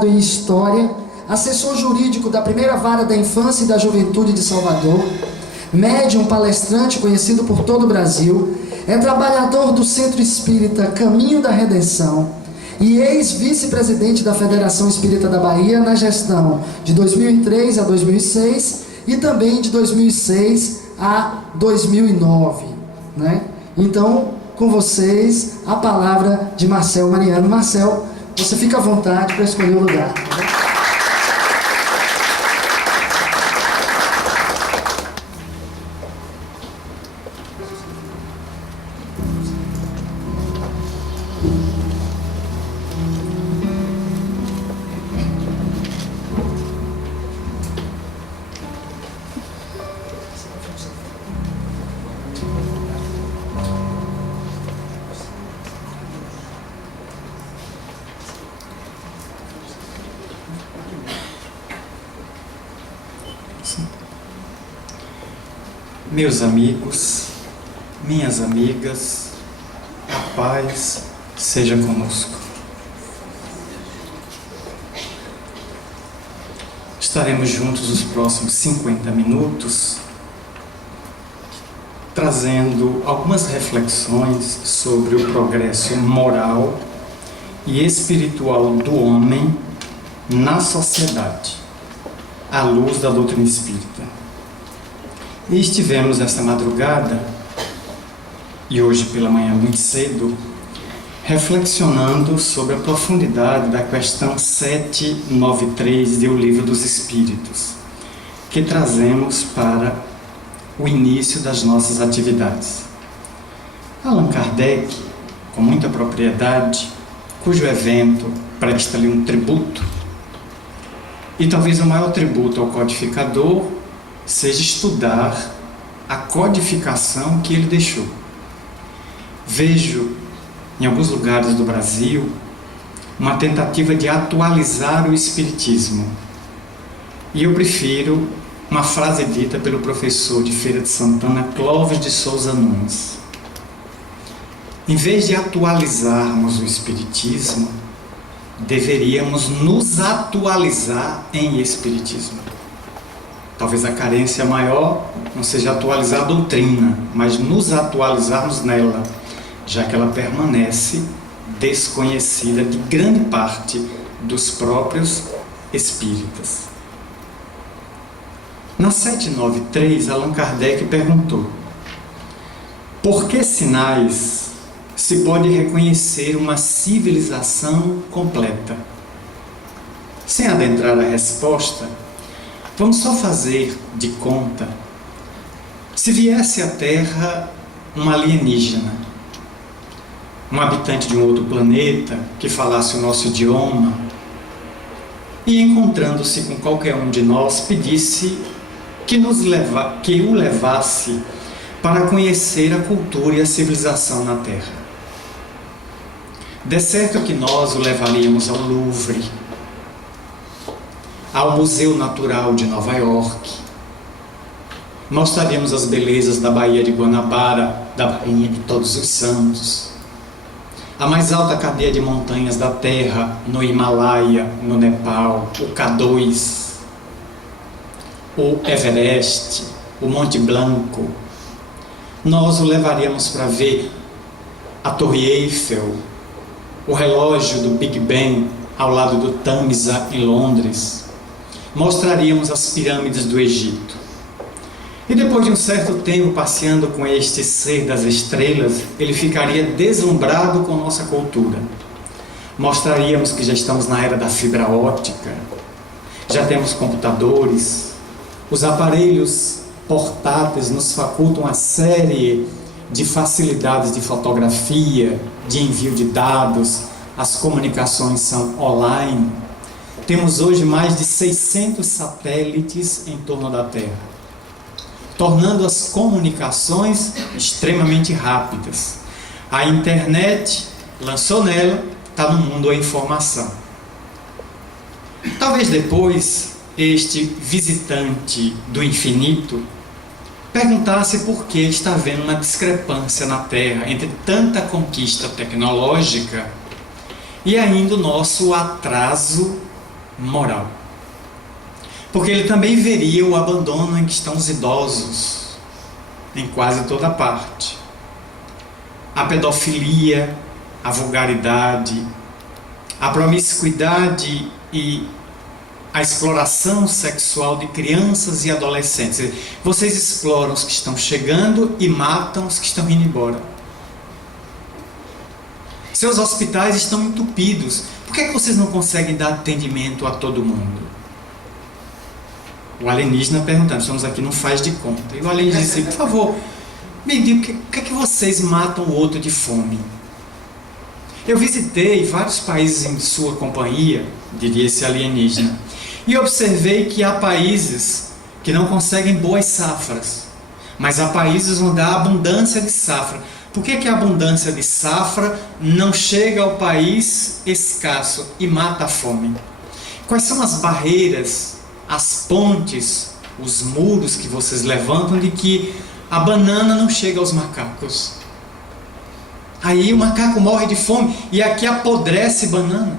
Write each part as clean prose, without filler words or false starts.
Em História, assessor jurídico da primeira vara da infância e da juventude de Salvador, médium palestrante conhecido por todo o Brasil, é trabalhador do Centro Espírita Caminho da Redenção e ex-vice-presidente da Federação Espírita da Bahia na gestão de 2003 a 2006 e também de 2006 a 2009, né? Então, com vocês, a palavra de Marcel Mariano. Marcel, você fica à vontade para escolher o lugar. Meus amigos, minhas amigas, a paz seja conosco. Estaremos juntos os próximos 50 minutos, trazendo algumas reflexões sobre o progresso moral e espiritual do homem na sociedade, à luz da doutrina espírita. E estivemos esta madrugada, e hoje pela manhã muito cedo, reflexionando sobre a profundidade da questão 793 do Livro dos Espíritos, que trazemos para o início das nossas atividades. Allan Kardec, com muita propriedade, cujo evento presta-lhe um tributo, e talvez o maior tributo ao codificador seja estudar a codificação que ele deixou. Vejo em alguns lugares do Brasil uma tentativa de atualizar o Espiritismo. E eu prefiro uma frase dita pelo professor de Feira de Santana, Clóvis de Souza Nunes. Em vez de atualizarmos o Espiritismo, deveríamos nos atualizar em Espiritismo. Talvez a carência maior não seja atualizar a doutrina, mas nos atualizarmos nela, já que ela permanece desconhecida de grande parte dos próprios espíritas. Na 793, Allan Kardec perguntou: por que sinais se pode reconhecer uma civilização completa? Sem adentrar a resposta, vamos só fazer de conta se viesse à Terra um alienígena, um habitante de um outro planeta que falasse o nosso idioma e, encontrando-se com qualquer um de nós, pedisse que o levasse para conhecer a cultura e a civilização na Terra. De certo que nós o levaríamos ao Louvre, ao Museu Natural de Nova York, mostraríamos as belezas da Baía de Guanabara, da Baía de Todos os Santos, a mais alta cadeia de montanhas da Terra, no Himalaia, no Nepal, o K2, o Everest, o Monte Blanco. Nós o levaríamos para ver a Torre Eiffel, o relógio do Big Ben ao lado do Tamisa, em Londres. Mostraríamos as pirâmides do Egito. E depois de um certo tempo passeando com este ser das estrelas, ele ficaria deslumbrado com nossa cultura. Mostraríamos que já estamos na era da fibra óptica, já temos computadores, os aparelhos portáteis nos facultam uma série de facilidades de fotografia, de envio de dados, as comunicações são online. Temos hoje mais de 600 satélites em torno da Terra, tornando as comunicações extremamente rápidas. A internet lançou nela, está no mundo a informação. Talvez depois este visitante do infinito perguntasse por que está havendo uma discrepância na Terra entre tanta conquista tecnológica e ainda o nosso atraso moral. Porque ele também veria o abandono em que estão os idosos, em quase toda parte. A pedofilia, a vulgaridade, a promiscuidade e a exploração sexual de crianças e adolescentes. Vocês exploram os que estão chegando e matam os que estão indo embora. Seus hospitais estão entupidos. Por que vocês não conseguem dar atendimento a todo mundo? O alienígena perguntando, estamos aqui, não faz de conta. E o alienígena disse, por favor, me diga, por que é que vocês matam o outro de fome? Eu visitei vários países em sua companhia, diria esse alienígena, e observei que há países que não conseguem boas safras, mas há países onde há abundância de safra. Por que a abundância de safra não chega ao país escasso e mata a fome? Quais são as barreiras, as pontes, os muros que vocês levantam de que a banana não chega aos macacos? Aí o macaco morre de fome e aqui apodrece banana.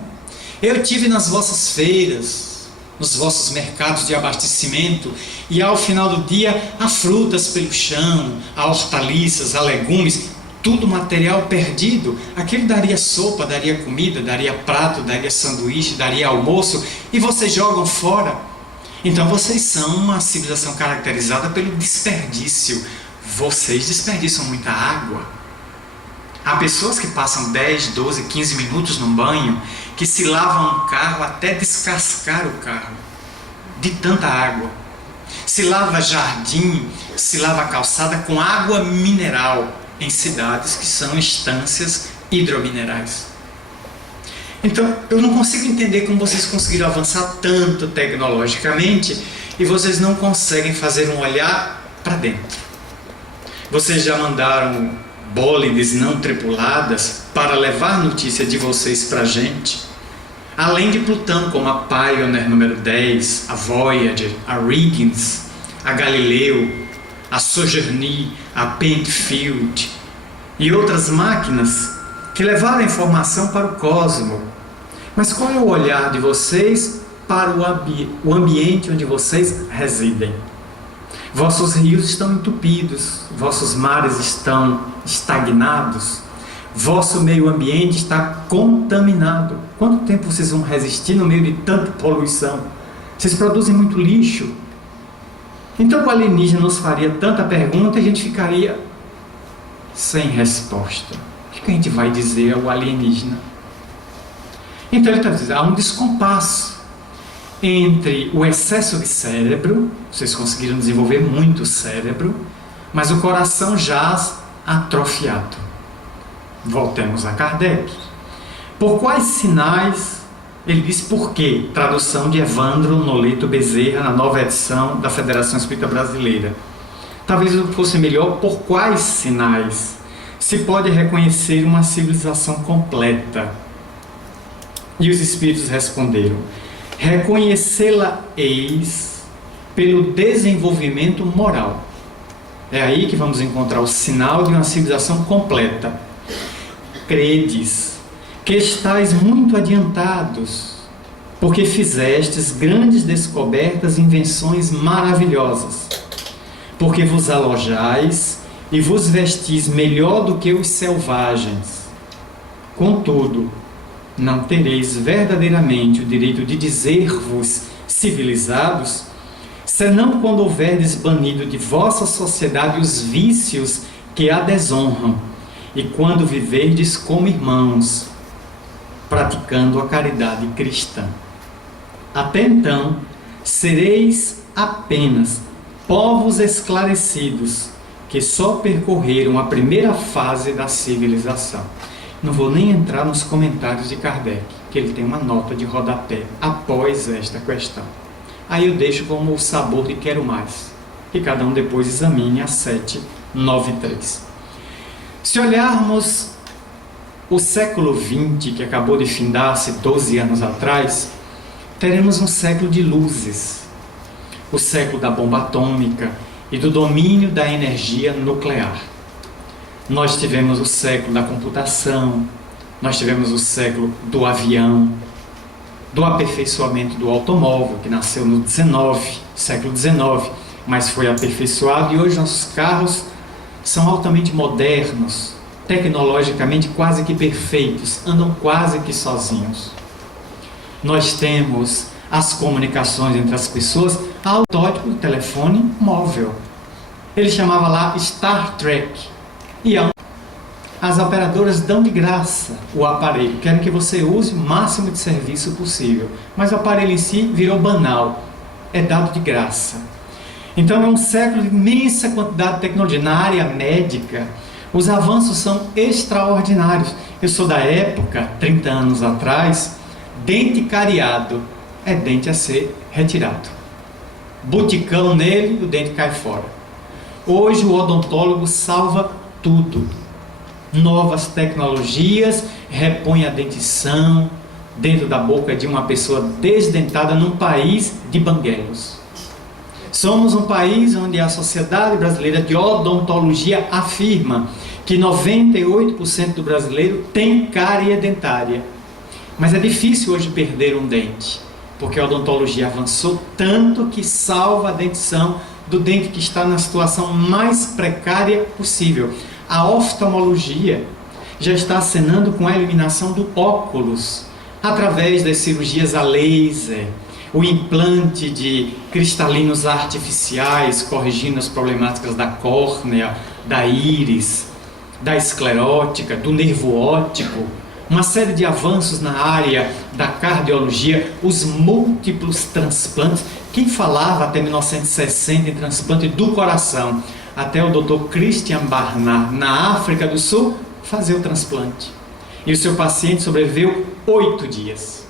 Eu tive nas vossas feiras, nos vossos mercados de abastecimento, e ao final do dia há frutas pelo chão, há hortaliças, há legumes, tudo material perdido. Aquilo daria sopa, daria comida, daria prato, daria sanduíche, daria almoço, e vocês jogam fora. Então vocês são uma civilização caracterizada pelo desperdício. Vocês desperdiçam muita água. Há pessoas que passam 10, 12, 15 minutos num banho, que se lavam um carro até descascar o carro, de tanta água. Se lava jardim, se lava calçada com água mineral, em cidades que são estâncias hidrominerais. Então, eu não consigo entender como vocês conseguiram avançar tanto tecnologicamente e vocês não conseguem fazer um olhar para dentro. Vocês já mandaram bólides não tripuladas para levar notícia de vocês para a gente, além de Plutão, como a Pioneer número 10, a Voyager, a Huygens, a Galileu, a Sojourner, a Penfield e outras máquinas que levaram a informação para o cosmos. Mas qual é o olhar de vocês para o ambiente onde vocês residem? Vossos rios estão entupidos, vossos mares estão estagnados, vosso meio ambiente está contaminado. Quanto tempo vocês vão resistir no meio de tanta poluição? Vocês produzem muito lixo. Então o alienígena nos faria tanta pergunta e a gente ficaria sem resposta. O que a gente vai dizer ao alienígena? Então ele está dizendo, há um descompasso entre o excesso de cérebro, vocês conseguiram desenvolver muito cérebro, mas o coração jaz atrofiado. Voltemos a Kardec. Por quais sinais, ele diz por quê, tradução de Evandro Noleto Bezerra, na nova edição da Federação Espírita Brasileira. Talvez fosse melhor, por quais sinais se pode reconhecer uma civilização completa? E os espíritos responderam, reconhecê-la-eis pelo desenvolvimento moral. É aí que vamos encontrar o sinal de uma civilização completa. Credes que estáis muito adiantados, porque fizestes grandes descobertas e invenções maravilhosas, porque vos alojais e vos vestis melhor do que os selvagens. Contudo, não tereis verdadeiramente o direito de dizer-vos civilizados, senão quando houverdes banido de vossa sociedade os vícios que a desonram, e quando viverdes como irmãos, praticando a caridade cristã. Até então, sereis apenas povos esclarecidos, que só percorreram a primeira fase da civilização. Não vou nem entrar nos comentários de Kardec, que ele tem uma nota de rodapé após esta questão. Aí eu deixo como o sabor de quero mais, que cada um depois examine a 793. Se olharmos o século XX, que acabou de findar-se 12 anos atrás, teremos um século de luzes, o século da bomba atômica e do domínio da energia nuclear. Nós tivemos o século da computação, nós tivemos o século do avião, do aperfeiçoamento do automóvel, que nasceu no século XIX, mas foi aperfeiçoado, e hoje nossos carros são altamente modernos, tecnologicamente quase que perfeitos, andam quase que sozinhos. Nós temos as comunicações entre as pessoas, ao protótipo do telefone móvel. Ele chamava lá Star Trek. E as operadoras dão de graça o aparelho, querem que você use o máximo de serviço possível, mas o aparelho em si virou banal, é dado de graça. Então é um século de imensa quantidade de tecnologia. Na área médica, os avanços são extraordinários. Eu sou da época, 30 anos atrás, dente cariado é dente a ser retirado. Buticão nele, o dente cai fora. Hoje o odontólogo salva tudo. Novas tecnologias, repõe a dentição dentro da boca de uma pessoa desdentada num país de banguelos. Somos um país onde a Sociedade Brasileira de Odontologia afirma que 98% do brasileiro tem cárie dentária. Mas é difícil hoje perder um dente, porque a odontologia avançou tanto que salva a dentição do dente que está na situação mais precária possível. A oftalmologia já está acenando com a eliminação do óculos através das cirurgias a laser, o implante de cristalinos artificiais corrigindo as problemáticas da córnea, da íris, da esclerótica, do nervo óptico, uma série de avanços na área da cardiologia, os múltiplos transplantes. Quem falava até 1960 em transplante do coração? Até o Dr. Christian Barnard, na África do Sul, fazer o transplante. E o seu paciente sobreviveu 8 dias.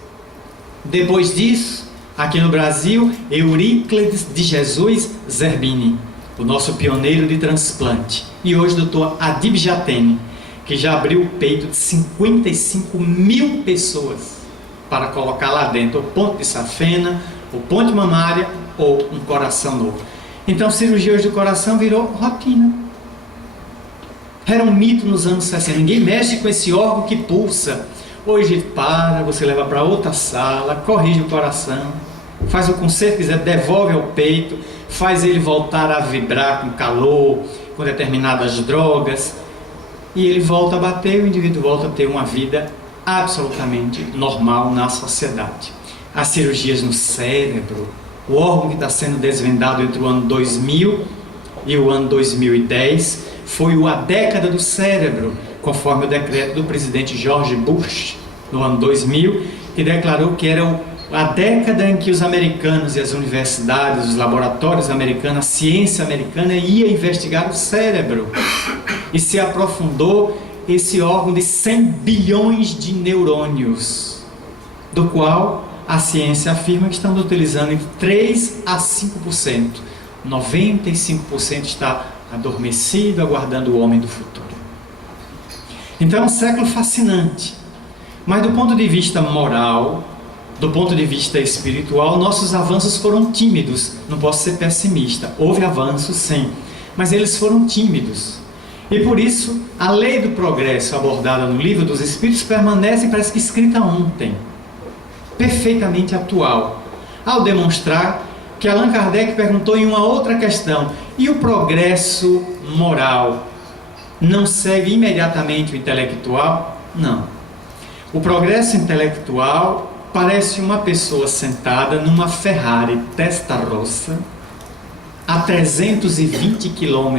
Depois disso, aqui no Brasil, Euríclides de Jesus Zerbini, o nosso pioneiro de transplante. E hoje o Dr. Adib Jatene, que já abriu o peito de 55 mil pessoas para colocar lá dentro o ponto de safena, o ponto mamária ou um coração novo. Então, cirurgia hoje do coração virou rotina. Era um mito nos anos 60. Ninguém mexe com esse órgão que pulsa. Hoje você leva para outra sala, corrige o coração, faz o conserto, quiser, devolve ao peito, faz ele voltar a vibrar com calor, com determinadas drogas, e ele volta a bater, e o indivíduo volta a ter uma vida absolutamente normal na sociedade. As cirurgias no cérebro, o órgão que está sendo desvendado entre o ano 2000 e o ano 2010 foi a década do cérebro, conforme o decreto do presidente George Bush, no ano 2000, que declarou que era a década em que os americanos e as universidades, os laboratórios americanos, a ciência americana ia investigar o cérebro. E se aprofundou esse órgão de 100 bilhões de neurônios, do qual a ciência afirma que estamos utilizando entre 3 a 5%. 95% está adormecido, aguardando o homem do futuro. Então é um século fascinante. Mas do ponto de vista moral, do ponto de vista espiritual, nossos avanços foram tímidos. Não posso ser pessimista. Houve avanços, sim, mas eles foram tímidos. E por isso, a lei do progresso abordada no Livro dos Espíritos permanece, parece que escrita ontem, perfeitamente atual, ao demonstrar que Allan Kardec perguntou em uma outra questão: e o progresso moral não segue imediatamente o intelectual? Não. O progresso intelectual parece uma pessoa sentada numa Ferrari Testarossa a 320 km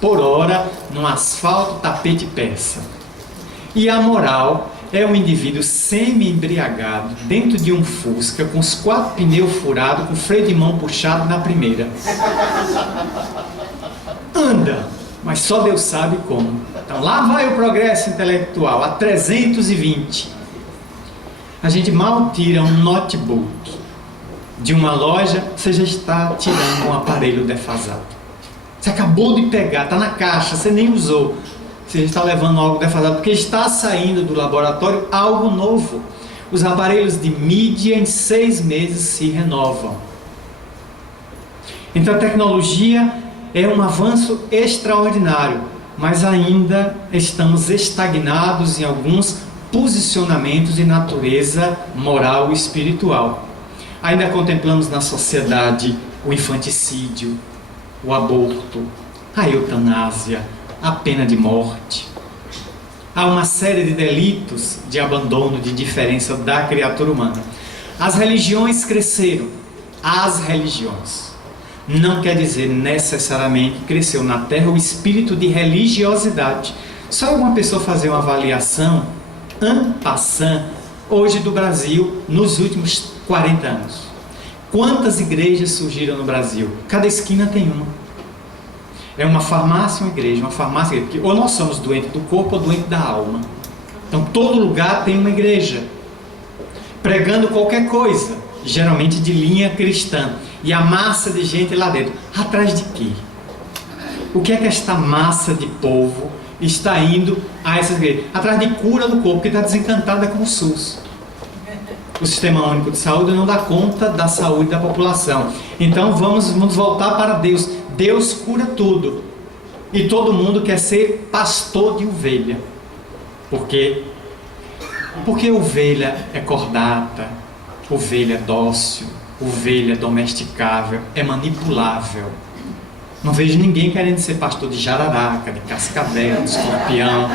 por hora num asfalto tapete persa. E a moral é um indivíduo semi-embriagado dentro de um Fusca com os 4 pneus furados, com freio de mão puxado na primeira. Anda, mas só Deus sabe como. Então lá vai o progresso intelectual, a 320. A gente mal tira um notebook de uma loja, você já está tirando um aparelho defasado. Você acabou de pegar, está na caixa, você nem usou. Você está levando algo defasado, porque está saindo do laboratório algo novo. Os aparelhos de mídia em 6 meses se renovam. Então a tecnologia é um avanço extraordinário, mas ainda estamos estagnados em alguns posicionamentos de natureza moral e espiritual. Ainda contemplamos na sociedade o infanticídio, o aborto, a eutanásia, a pena de morte. Há uma série de delitos de abandono, de indiferença da criatura humana. As religiões cresceram. As religiões. Não quer dizer necessariamente que cresceu na Terra o espírito de religiosidade. Só uma pessoa fazer uma avaliação en passant, hoje do Brasil, nos últimos 40 anos. Quantas igrejas surgiram no Brasil? Cada esquina tem uma. É uma farmácia, uma igreja, uma farmácia, porque ou nós somos doentes do corpo ou doentes da alma. Então todo lugar tem uma igreja, pregando qualquer coisa, geralmente de linha cristã, e a massa de gente lá dentro. Atrás de quê? O que é que esta massa de povo está indo a essas igrejas? Atrás de cura do corpo, porque está desencantada com o SUS. O Sistema Único de Saúde não dá conta da saúde da população. Então vamos voltar para Deus. Deus cura tudo. E todo mundo quer ser pastor de ovelha. Por quê? Porque ovelha é cordata, ovelha é dócil, ovelha é domesticável, é manipulável. Não vejo ninguém querendo ser pastor de jararaca, de cascavel, de escorpião,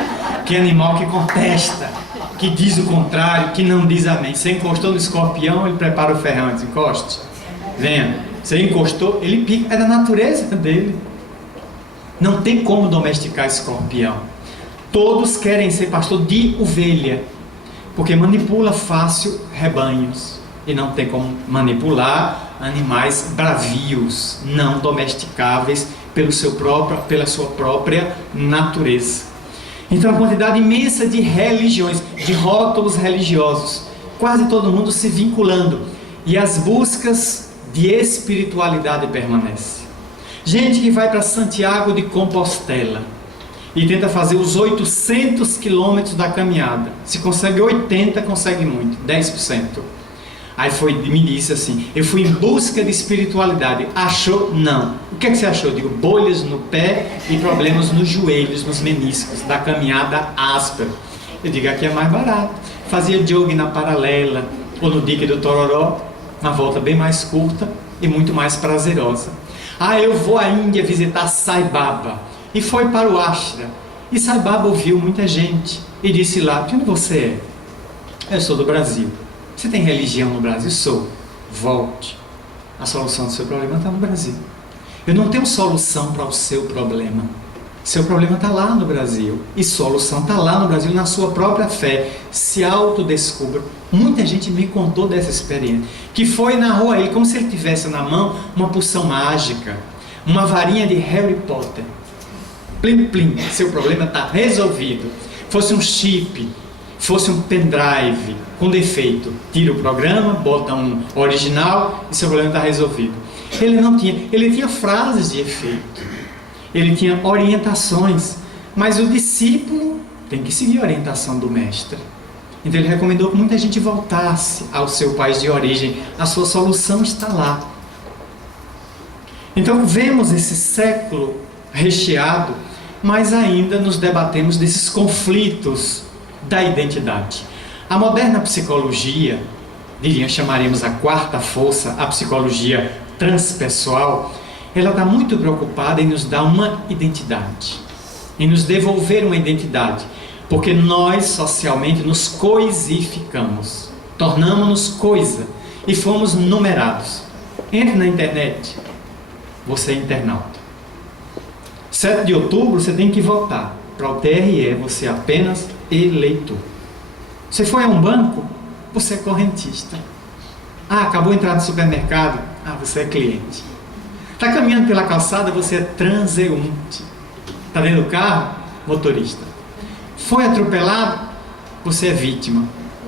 que animal que contesta, que diz o contrário, que não diz amém. Você encostou no escorpião, ele prepara o ferrão antes, encoste. Venha, você encostou, ele pica, é da natureza dele. Não tem como domesticar escorpião. Todos querem ser pastor de ovelha, porque manipula fácil rebanhos. E não tem como manipular animais bravios, não domesticáveis pela sua própria natureza. Então a quantidade imensa de religiões, de rótulos religiosos, quase todo mundo se vinculando, e as buscas de espiritualidade permanecem. Gente que vai para Santiago de Compostela e tenta fazer os 800 quilômetros da caminhada. Se consegue 80, consegue muito, 10%. Aí me disse assim, eu fui em busca de espiritualidade. Achou? Não. O que é que você achou? Eu digo, bolhas no pé e problemas nos joelhos, nos meniscos, da caminhada áspera. Eu digo, aqui é mais barato. Fazia jogging na Paralela, ou no dique do Tororó, uma volta bem mais curta e muito mais prazerosa. Eu vou à Índia visitar Sai Baba. E foi para o ashram. E Sai Baba ouviu muita gente. E disse lá, de onde você é? Eu sou do Brasil. Você tem religião no Brasil? Sou. Volte. A solução do seu problema está no Brasil. Eu não tenho solução para o seu problema. Seu problema está lá no Brasil. E solução está lá no Brasil, na sua própria fé. Se autodescubra. Muita gente me contou dessa experiência. Que foi na rua aí, como se ele tivesse na mão uma poção mágica. Uma varinha de Harry Potter. Plim, plim. Seu problema está resolvido. Fosse um chip, fosse um pendrive com defeito. Tira o programa, bota um original e seu problema está resolvido. Ele tinha frases de efeito. Ele tinha orientações, mas o discípulo tem que seguir a orientação do mestre. Então ele recomendou que muita gente voltasse ao seu país de origem. A sua solução está lá. Então vemos esse século recheado, mas ainda nos debatemos desses conflitos da identidade. A moderna psicologia, chamaríamos a quarta força, a psicologia transpessoal, ela está muito preocupada em nos dar uma identidade, em nos devolver uma identidade, porque nós socialmente nos coisificamos, tornamos-nos coisa e fomos numerados. Entre na internet, você é internauta. 7 de outubro você tem que votar. Para o TRE você é apenas eleitor. Você foi a um banco, você é correntista. Acabou de entrar no supermercado, você é cliente. Está caminhando pela calçada, você é transeunte. Está dentro do carro, motorista. Foi atropelado, você é vítima.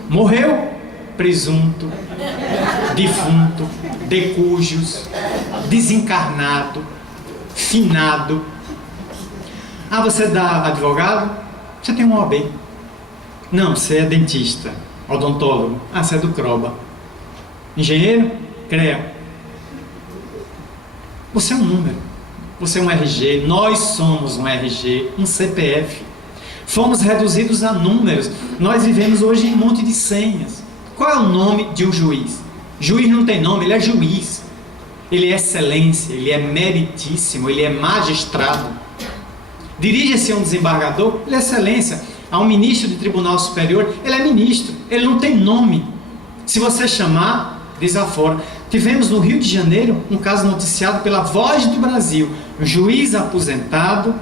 Morreu, presunto, defunto, decujus, desencarnado, finado. Você é advogado? Você tem um OAB. Não, você é dentista, odontólogo. Você é do CROBA. Engenheiro? CREA. Você é um número. Você é um RG. Nós somos um RG, um CPF. Fomos reduzidos a números. Nós vivemos hoje em um monte de senhas. Qual é o nome de um juiz? Juiz não tem nome, ele é juiz. Ele é excelência, ele é meritíssimo, ele é magistrado. Dirige-se a um desembargador, ele é excelência. A um ministro de tribunal superior, ele é ministro, ele não tem nome. Se você chamar, desafora. Tivemos no Rio de Janeiro um caso noticiado pela Voz do Brasil. Um juiz aposentado,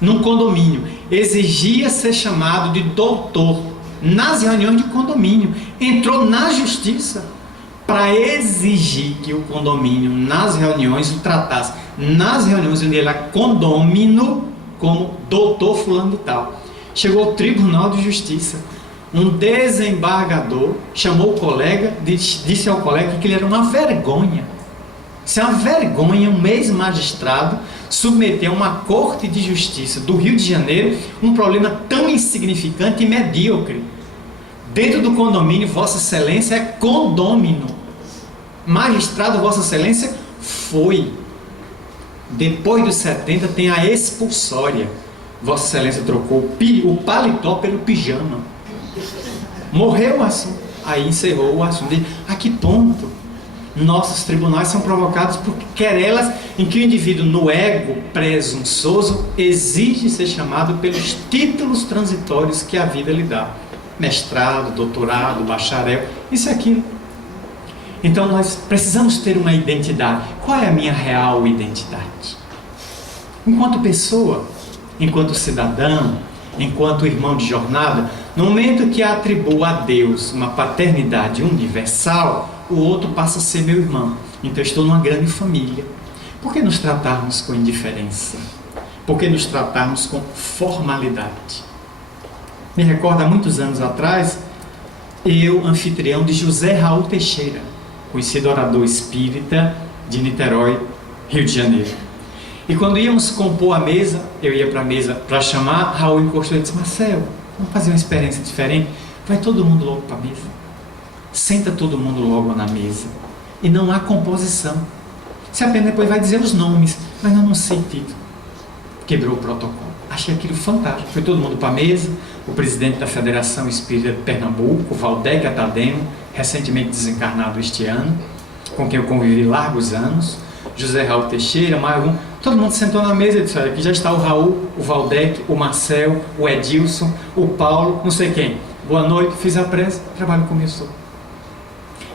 num condomínio, exigia ser chamado de doutor nas reuniões de condomínio. Entrou na justiça para exigir que o condomínio, nas reuniões, o tratasse, nas reuniões onde ele era condômino, como doutor fulano de tal. Chegou ao Tribunal de Justiça. Um desembargador chamou o colega, disse ao colega que ele era uma vergonha. Isso é uma vergonha, um ex-magistrado submeter a uma corte de justiça do Rio de Janeiro um problema tão insignificante e medíocre. Dentro do condomínio, Vossa Excelência é condômino. Magistrado, Vossa Excelência foi. Depois dos 70 tem a expulsória. Vossa Excelência trocou o paletó pelo pijama. Morreu o assunto. Aí encerrou o assunto. A que ponto nossos tribunais são provocados por querelas em que o indivíduo, no ego presunçoso, exige ser chamado pelos títulos transitórios que a vida lhe dá. Mestrado, doutorado, bacharel, isso e aquilo. Então nós precisamos ter uma identidade. Qual é a minha real identidade? Enquanto pessoa, enquanto cidadão, enquanto irmão de jornada, no momento que atribuo a Deus uma paternidade universal, o outro passa a ser meu irmão. Então eu estou numa grande família. Por que nos tratarmos com indiferença? Por que nos tratarmos com formalidade? Me recordo, há muitos anos atrás, eu, anfitrião de José Raul Teixeira, conhecido orador espírita de Niterói, Rio de Janeiro. E quando íamos compor a mesa, eu ia para a mesa para chamar, Raul encostou e disse: Marcelo, vamos fazer uma experiência diferente? Vai todo mundo logo para a mesa. Senta todo mundo logo na mesa. E não há composição. Se apenas depois vai dizer os nomes, mas não sei título. Quebrou o protocolo. Achei aquilo fantástico. Foi todo mundo para a mesa. O presidente da Federação Espírita de Pernambuco, Valdec Atademo, recentemente desencarnado este ano, com quem eu convivi largos anos, José Raul Teixeira, mais um. Todo mundo sentou na mesa e disse: olha, aqui já está o Raul, o Valdec, o Marcel, o Edilson, o Paulo, não sei quem. Boa noite, fiz a prece, o trabalho começou.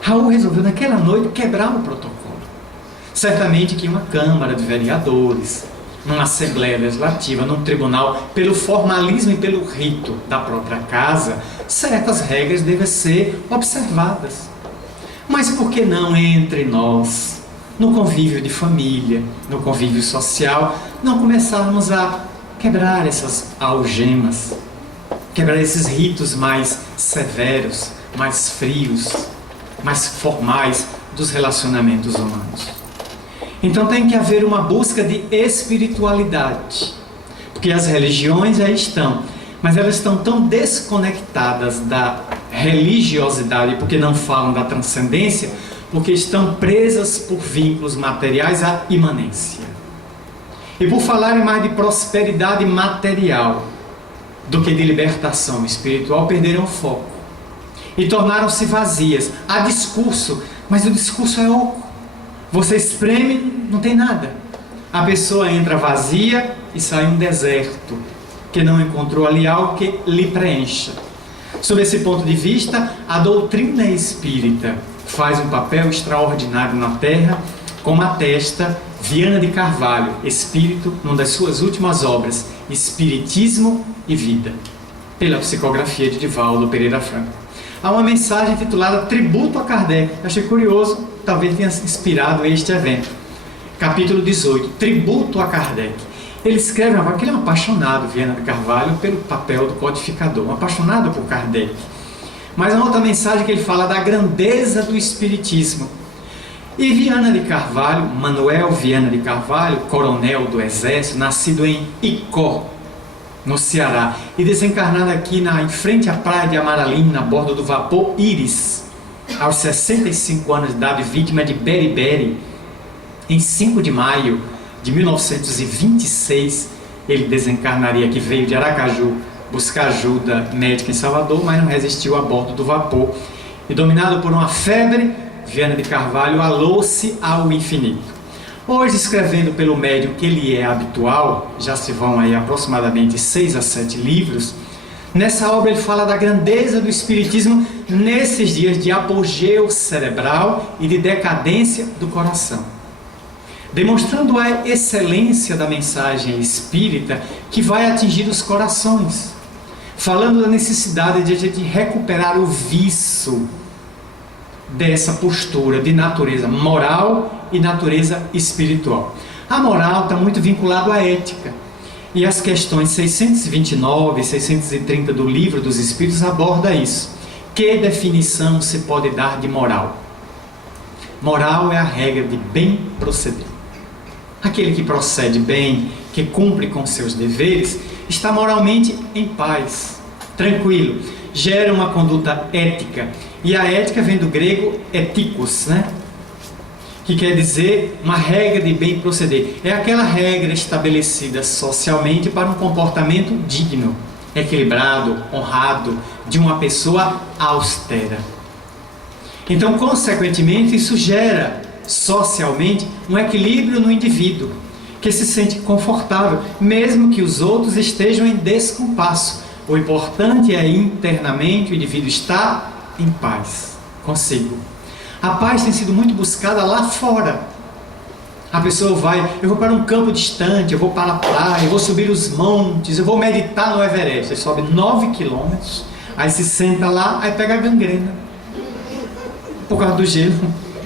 Raul resolveu naquela noite quebrar o protocolo. Certamente que uma Câmara de Vereadores, numa Assembleia Legislativa, num tribunal, pelo formalismo e pelo rito da própria casa, certas regras devem ser observadas. Mas por que não entre nós, no convívio de família, no convívio social, não começarmos a quebrar essas algemas, quebrar esses ritos mais severos, mais frios, mais formais dos relacionamentos humanos? Então tem que haver uma busca de espiritualidade, porque as religiões aí estão, mas elas estão tão desconectadas da religiosidade, porque não falam da transcendência, porque estão presas por vínculos materiais à imanência. E por falarem mais de prosperidade material do que de libertação espiritual, perderam o foco e tornaram-se vazias. Há discurso, mas o discurso é oco. Você espreme, não tem nada. A pessoa entra vazia e sai um deserto, que não encontrou ali algo que lhe preencha. Sob esse ponto de vista, a doutrina espírita faz um papel extraordinário na Terra, como atesta Viana de Carvalho, espírito, numa das suas últimas obras, Espiritismo e Vida, pela psicografia de Divaldo Pereira Franco. Há uma mensagem titulada Tributo a Kardec. Achei curioso, talvez tenha inspirado este evento. Capítulo 18, Tributo a Kardec. Ele escreve, porque ele é um apaixonado, Viana de Carvalho, pelo papel do codificador, um apaixonado por Kardec. Mas há outra mensagem que ele fala da grandeza do Espiritismo. E Viana de Carvalho, Manuel Viana de Carvalho, coronel do Exército, nascido em Icó, no Ceará, e desencarnado aqui em frente à praia de Amaralina, a bordo do vapor Íris, aos 65 anos de idade, vítima de beriberi, em 5 de maio de 1926, ele desencarnaria, que veio de Aracaju buscar ajuda médica em Salvador, mas não resistiu a bordo do vapor. E dominado por uma febre, Viana de Carvalho alou-se ao infinito. Hoje, escrevendo pelo médium que ele é habitual, já se vão aí aproximadamente 6 a 7 livros, nessa obra ele fala da grandeza do Espiritismo nesses dias de apogeu cerebral e de decadência do coração, demonstrando a excelência da mensagem espírita que vai atingir os corações, falando da necessidade de a gente recuperar o viço dessa postura de natureza moral e natureza espiritual. A moral está muito vinculada à ética, e as questões 629 e 630 do Livro dos Espíritos aborda isso. Que definição se pode dar de moral? Moral é a regra de bem proceder. Aquele que procede bem, que cumpre com seus deveres, está moralmente em paz, tranquilo, gera uma conduta ética. E a ética vem do grego etikos, que quer dizer uma regra de bem proceder. É aquela regra estabelecida socialmente para um comportamento digno, equilibrado, honrado, de uma pessoa austera. Então, consequentemente, isso gera socialmente um equilíbrio no indivíduo, que se sente confortável, mesmo que os outros estejam em descompasso. O importante é internamente o indivíduo estar em paz consigo. A paz tem sido muito buscada lá fora. A pessoa eu vou para um campo distante, eu vou para a praia, eu vou subir os montes, eu vou meditar no Everest. Você sobe 9 quilômetros, aí se senta lá, aí pega a gangrena, por causa do gelo.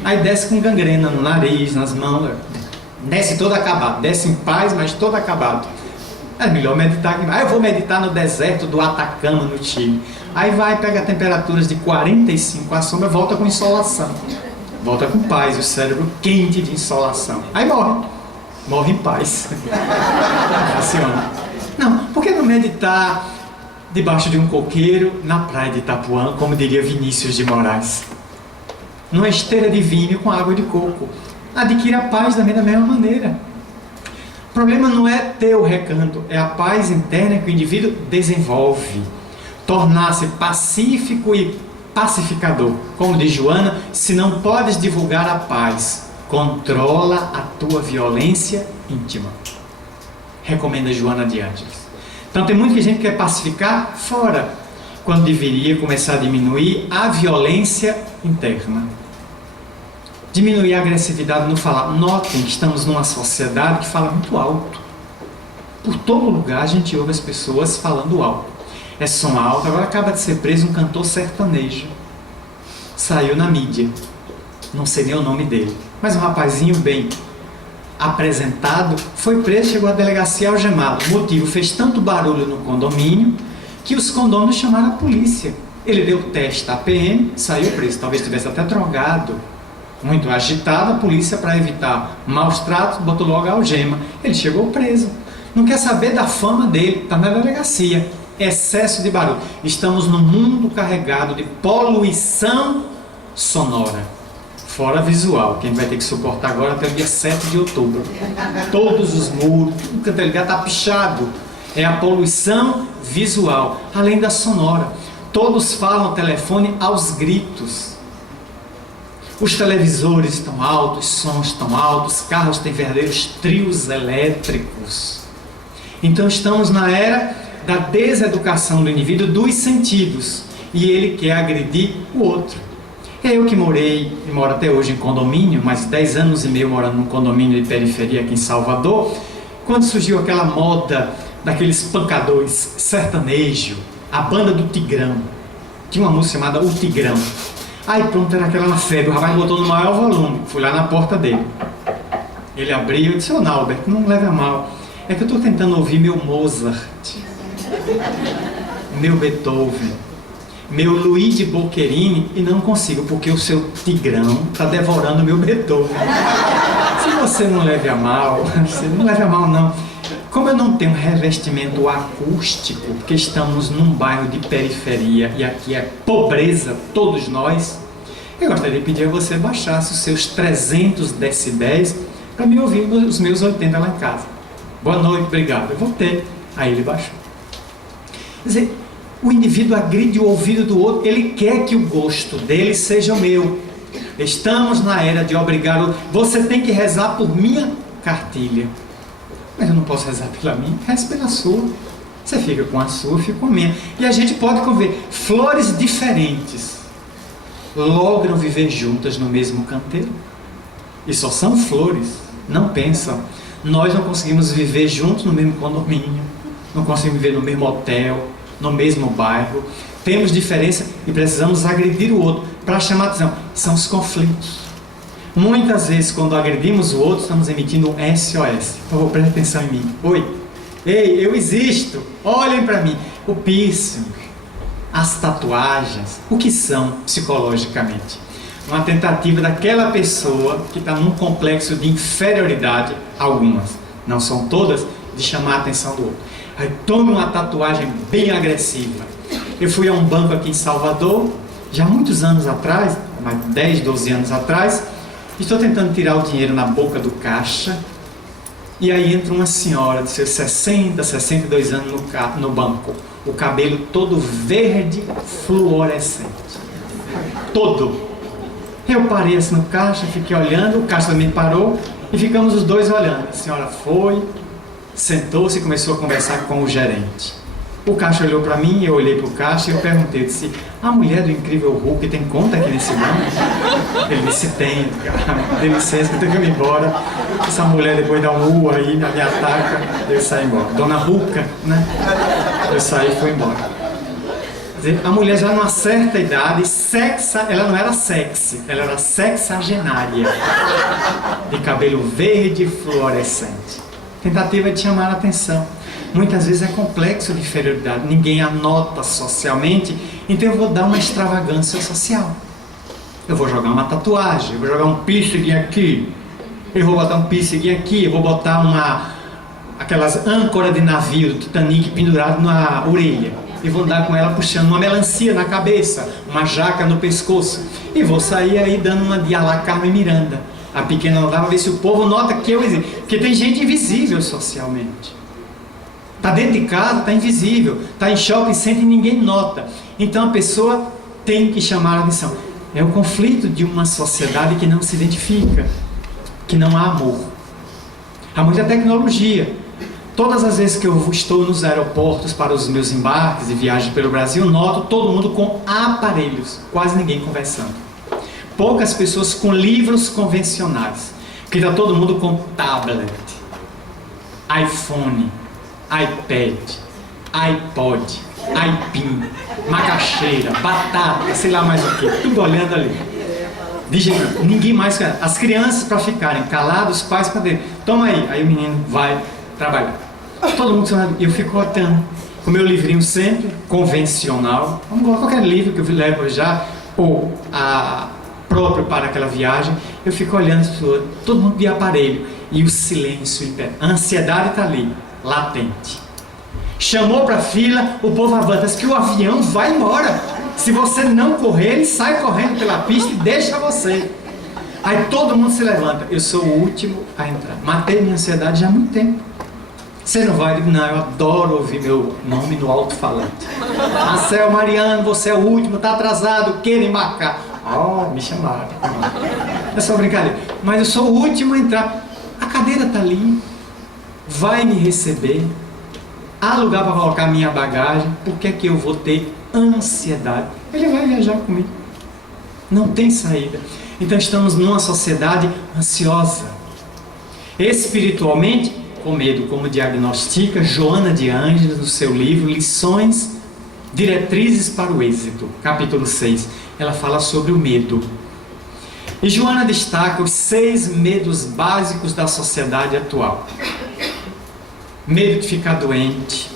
Aí desce com gangrena no nariz, nas mãos, desce todo acabado, desce em paz, mas todo acabado. É melhor meditar aqui. Eu vou meditar no deserto do Atacama, no Chile. Aí vai, pega temperaturas de 45 à sombra, volta com insolação. Volta com paz, o cérebro quente de insolação. Aí morre em paz. Funciona. Não, por que não meditar debaixo de um coqueiro na praia de Itapuã, como diria Vinícius de Moraes? Numa esteira de vinho com água de coco. Adquire a paz também da mesma maneira. O problema não é ter o recanto, é a paz interna que o indivíduo desenvolve. Tornar-se pacífico e pacificador. Como diz Joana, se não podes divulgar a paz, controla a tua violência íntima. Recomenda Joana de Ângeles. Então tem muita gente que quer pacificar fora, quando deveria começar a diminuir a violência interna. Diminuir a agressividade no falar. Notem que estamos numa sociedade que fala muito alto. Por todo lugar a gente ouve as pessoas falando alto. É som alto. Agora acaba de ser preso um cantor sertanejo. Saiu na mídia. Não sei nem o nome dele. Mas um rapazinho bem apresentado foi preso, chegou à delegacia algemado. O motivo, fez tanto barulho no condomínio que os condôminos chamaram a polícia. Ele deu teste à PM, saiu preso. Talvez estivesse até drogado. Muito agitado, a polícia, para evitar maus tratos, botou logo a algema. Ele chegou preso. Não quer saber da fama dele, está na delegacia. Excesso de barulho. Estamos num mundo carregado de poluição sonora. Fora visual, que a gente vai ter que suportar agora até o dia 7 de outubro. Todos os muros, tudo que está pichado. É a poluição visual, além da sonora. Todos falam ao telefone aos gritos. Os televisores estão altos, sons estão altos, carros têm verdadeiros trios elétricos. Então estamos na era da deseducação do indivíduo dos sentidos, e ele quer agredir o outro. Eu que morei e moro até hoje em condomínio, mais 10 anos e meio morando num condomínio de periferia aqui em Salvador, quando surgiu aquela moda daqueles pancadores sertanejo, a banda do Tigrão, tinha uma música chamada O Tigrão. Aí pronto, era aquela febre, o rapaz botou no maior volume, fui lá na porta dele. Ele abriu e disse: ô Nalbert, não leve a mal, é que eu estou tentando ouvir meu Mozart, meu Beethoven, meu Luigi Boccherini e não consigo, porque o seu Tigrão está devorando meu Beethoven. Se você não leve a mal, você não leve a mal não. Como eu não tenho revestimento acústico, porque estamos num bairro de periferia e aqui é pobreza, todos nós, eu gostaria de pedir a você baixasse os seus 300 decibéis para me ouvir os meus 80 lá em casa. Boa noite, obrigado. Eu voltei. Aí ele baixou. Quer dizer, o indivíduo agride o ouvido do outro, ele quer que o gosto dele seja o meu. Estamos na era de obrigar o... Você tem que rezar por minha cartilha. Mas eu não posso rezar pela minha, reze pela sua. Você fica com a sua, eu fico com a minha. E a gente pode conviver. Flores diferentes logram viver juntas no mesmo canteiro. E só são flores, não pensam. Nós não conseguimos viver juntos no mesmo condomínio, não conseguimos viver no mesmo hotel, no mesmo bairro. Temos diferença e precisamos agredir o outro para chamar a atenção. São os conflitos. Muitas vezes, quando agredimos o outro, estamos emitindo um SOS. Por favor, preste atenção em mim. Oi, ei, eu existo. Olhem para mim. O piercing, as tatuagens, o que são psicologicamente? Uma tentativa daquela pessoa que está num complexo de inferioridade, algumas, não são todas, de chamar a atenção do outro. Aí tome uma tatuagem bem agressiva. Eu fui a um banco aqui em Salvador, já muitos anos atrás, mais 10, 12 anos atrás, estou tentando tirar o dinheiro na boca do caixa, e aí entra uma senhora de seus 60, 62 anos no banco, o cabelo todo verde fluorescente, todo. Eu parei assim no caixa, fiquei olhando, o caixa também parou, e ficamos os dois olhando. A senhora foi, sentou-se e começou a conversar com o gerente. O caixa olhou para mim, eu olhei para o caixa e eu perguntei, eu disse, a mulher do Incrível Hulk tem conta aqui nesse banco? Ele disse, tem, cara, dê licença que eu tenho que ir embora. Essa mulher depois dá um aí, me ataca, eu saí embora. Dona Ruca, né? Eu saí e fui embora. Quer dizer, a mulher já numa certa idade, ela não era sexy, ela era sexagenária, de cabelo verde fluorescente. Tentativa de chamar a atenção. Muitas vezes é complexo de inferioridade, ninguém anota socialmente, então eu vou dar uma extravagância social. Eu vou jogar uma tatuagem, eu vou jogar um piercing aqui, eu vou botar um piercing aqui, eu vou botar aquelas âncoras de navio do Titanic pendurado na orelha, e vou andar com ela puxando uma melancia na cabeça, uma jaca no pescoço, e vou sair aí dando uma de Alá Carmen Miranda, a pequena novela, ver se o povo nota que eu existo, porque tem gente invisível socialmente. Está dentro de casa, está invisível. Está em shopping center e ninguém nota. Então a pessoa tem que chamar a atenção. É o conflito de uma sociedade que não se identifica, que não há amor. Há muita tecnologia. Todas as vezes que eu estou nos aeroportos para os meus embarques e viagens pelo Brasil, noto todo mundo com aparelhos, quase ninguém conversando. Poucas pessoas com livros convencionais, porque está todo mundo com tablet, iPhone, iPad, iPod, iPin, macaxeira, batata, sei lá mais o que, tudo olhando ali. Ninguém mais quer. As crianças para ficarem calados, os pais para dentro. Toma aí o menino vai trabalhar. Todo mundo, eu fico olhando com o meu livrinho sempre, convencional, vamos colocar qualquer livro que eu levo já, ou próprio para aquela viagem, eu fico olhando as pessoas, todo mundo de aparelho, e o silêncio impera. A ansiedade está ali, latente. Chamou para a fila, o povo avança, que o avião vai embora. Se você não correr, ele sai correndo pela pista e deixa você. Aí todo mundo se levanta. Eu sou o último a entrar. Matei minha ansiedade já há muito tempo. Você não vai? Eu digo, não, eu adoro ouvir meu nome no alto-falante. Marcel Mariano, você é o último, está atrasado, queira embarcar. Me chamaram. É só brincadeira. Mas eu sou o último a entrar. A cadeira está ali. Vai me receber. Há lugar para colocar minha bagagem. Por que é que eu vou ter ansiedade? Ele vai viajar comigo. Não tem saída. Então estamos numa sociedade ansiosa. Espiritualmente, com medo, como diagnostica Joana de Ângeles no seu livro Lições, Diretrizes para o Êxito, capítulo 6. Ela fala sobre o medo. E Joana destaca os 6 medos básicos da sociedade atual. Medo de ficar doente,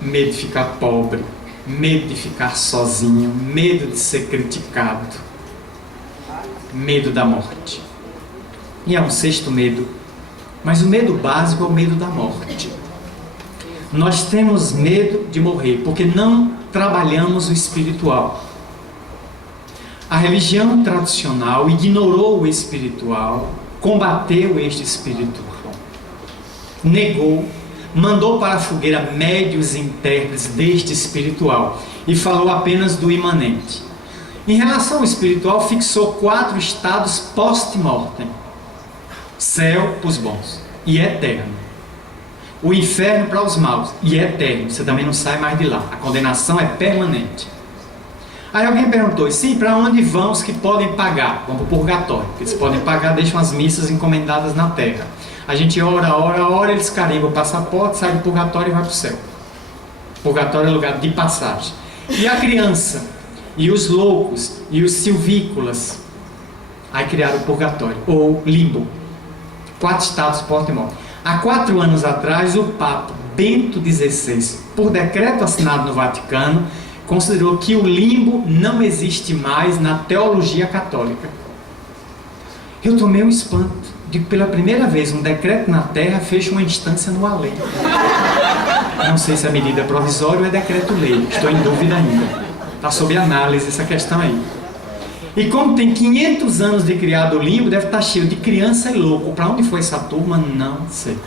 medo de ficar pobre, medo de ficar sozinho, medo de ser criticado, medo da morte. E há um 6º medo, mas o medo básico é o medo da morte. Nós temos medo de morrer, porque não trabalhamos o espiritual. A religião tradicional ignorou o espiritual, combateu este espírito, negou, mandou para a fogueira médios e intérpretes deste espiritual e falou apenas do imanente. Em relação ao espiritual, fixou 4 estados post-mortem: céu para os bons e eterno, o inferno para os maus e eterno, você também não sai mais de lá, a condenação é permanente. Aí alguém perguntou: sim, para onde vão os que podem pagar? Vão para o purgatório, porque eles podem pagar, deixam as missas encomendadas na terra. A gente ora, eles carimbam o passaporte, sai do purgatório e vai para o céu. Purgatório é lugar de passagem. E a criança, e os loucos, e os silvícolas, aí criaram o purgatório, ou limbo. 4 estados pós-morte. Há 4 anos atrás, o Papa Bento XVI, por decreto assinado no Vaticano, considerou que o limbo não existe mais na teologia católica. Eu tomei um espanto de que pela primeira vez um decreto na terra fecha uma instância no além. Não sei se a medida é provisória ou é decreto-lei, estou em dúvida ainda. Está sob análise essa questão aí. E como tem 500 anos de criado o limbo, deve estar cheio de criança e louco. Para onde foi essa turma? Não sei.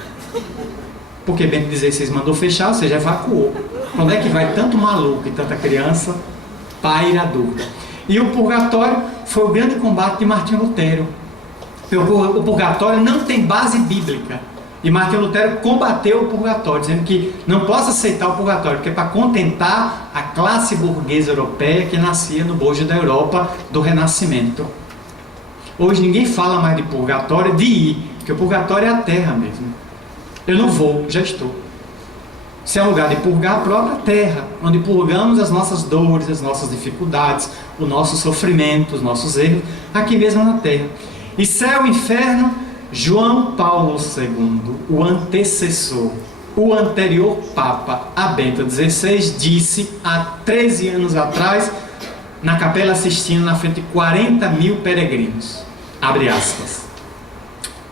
Porque Bento XVI mandou fechar, ou seja, evacuou. Para onde é que vai tanto maluco e tanta criança? Paira a dúvida. E o purgatório foi o grande combate de Martinho Lutero. O purgatório não tem base bíblica. E Martinho Lutero combateu o purgatório, dizendo que não posso aceitar o purgatório, porque é para contentar a classe burguesa europeia que nascia no bojo da Europa do Renascimento. Hoje ninguém fala mais de purgatório, de ir, porque o purgatório é a terra mesmo. Eu não vou, já estou. Se é um lugar de purgar, a própria terra, onde purgamos as nossas dores, as nossas dificuldades, o nosso sofrimento, os nossos erros, aqui mesmo na terra. E céu e inferno, João Paulo II, o antecessor, o anterior Papa, a Bento XVI, disse há 13 anos atrás, na Capela Sistina, na frente de 40 mil peregrinos, abre aspas: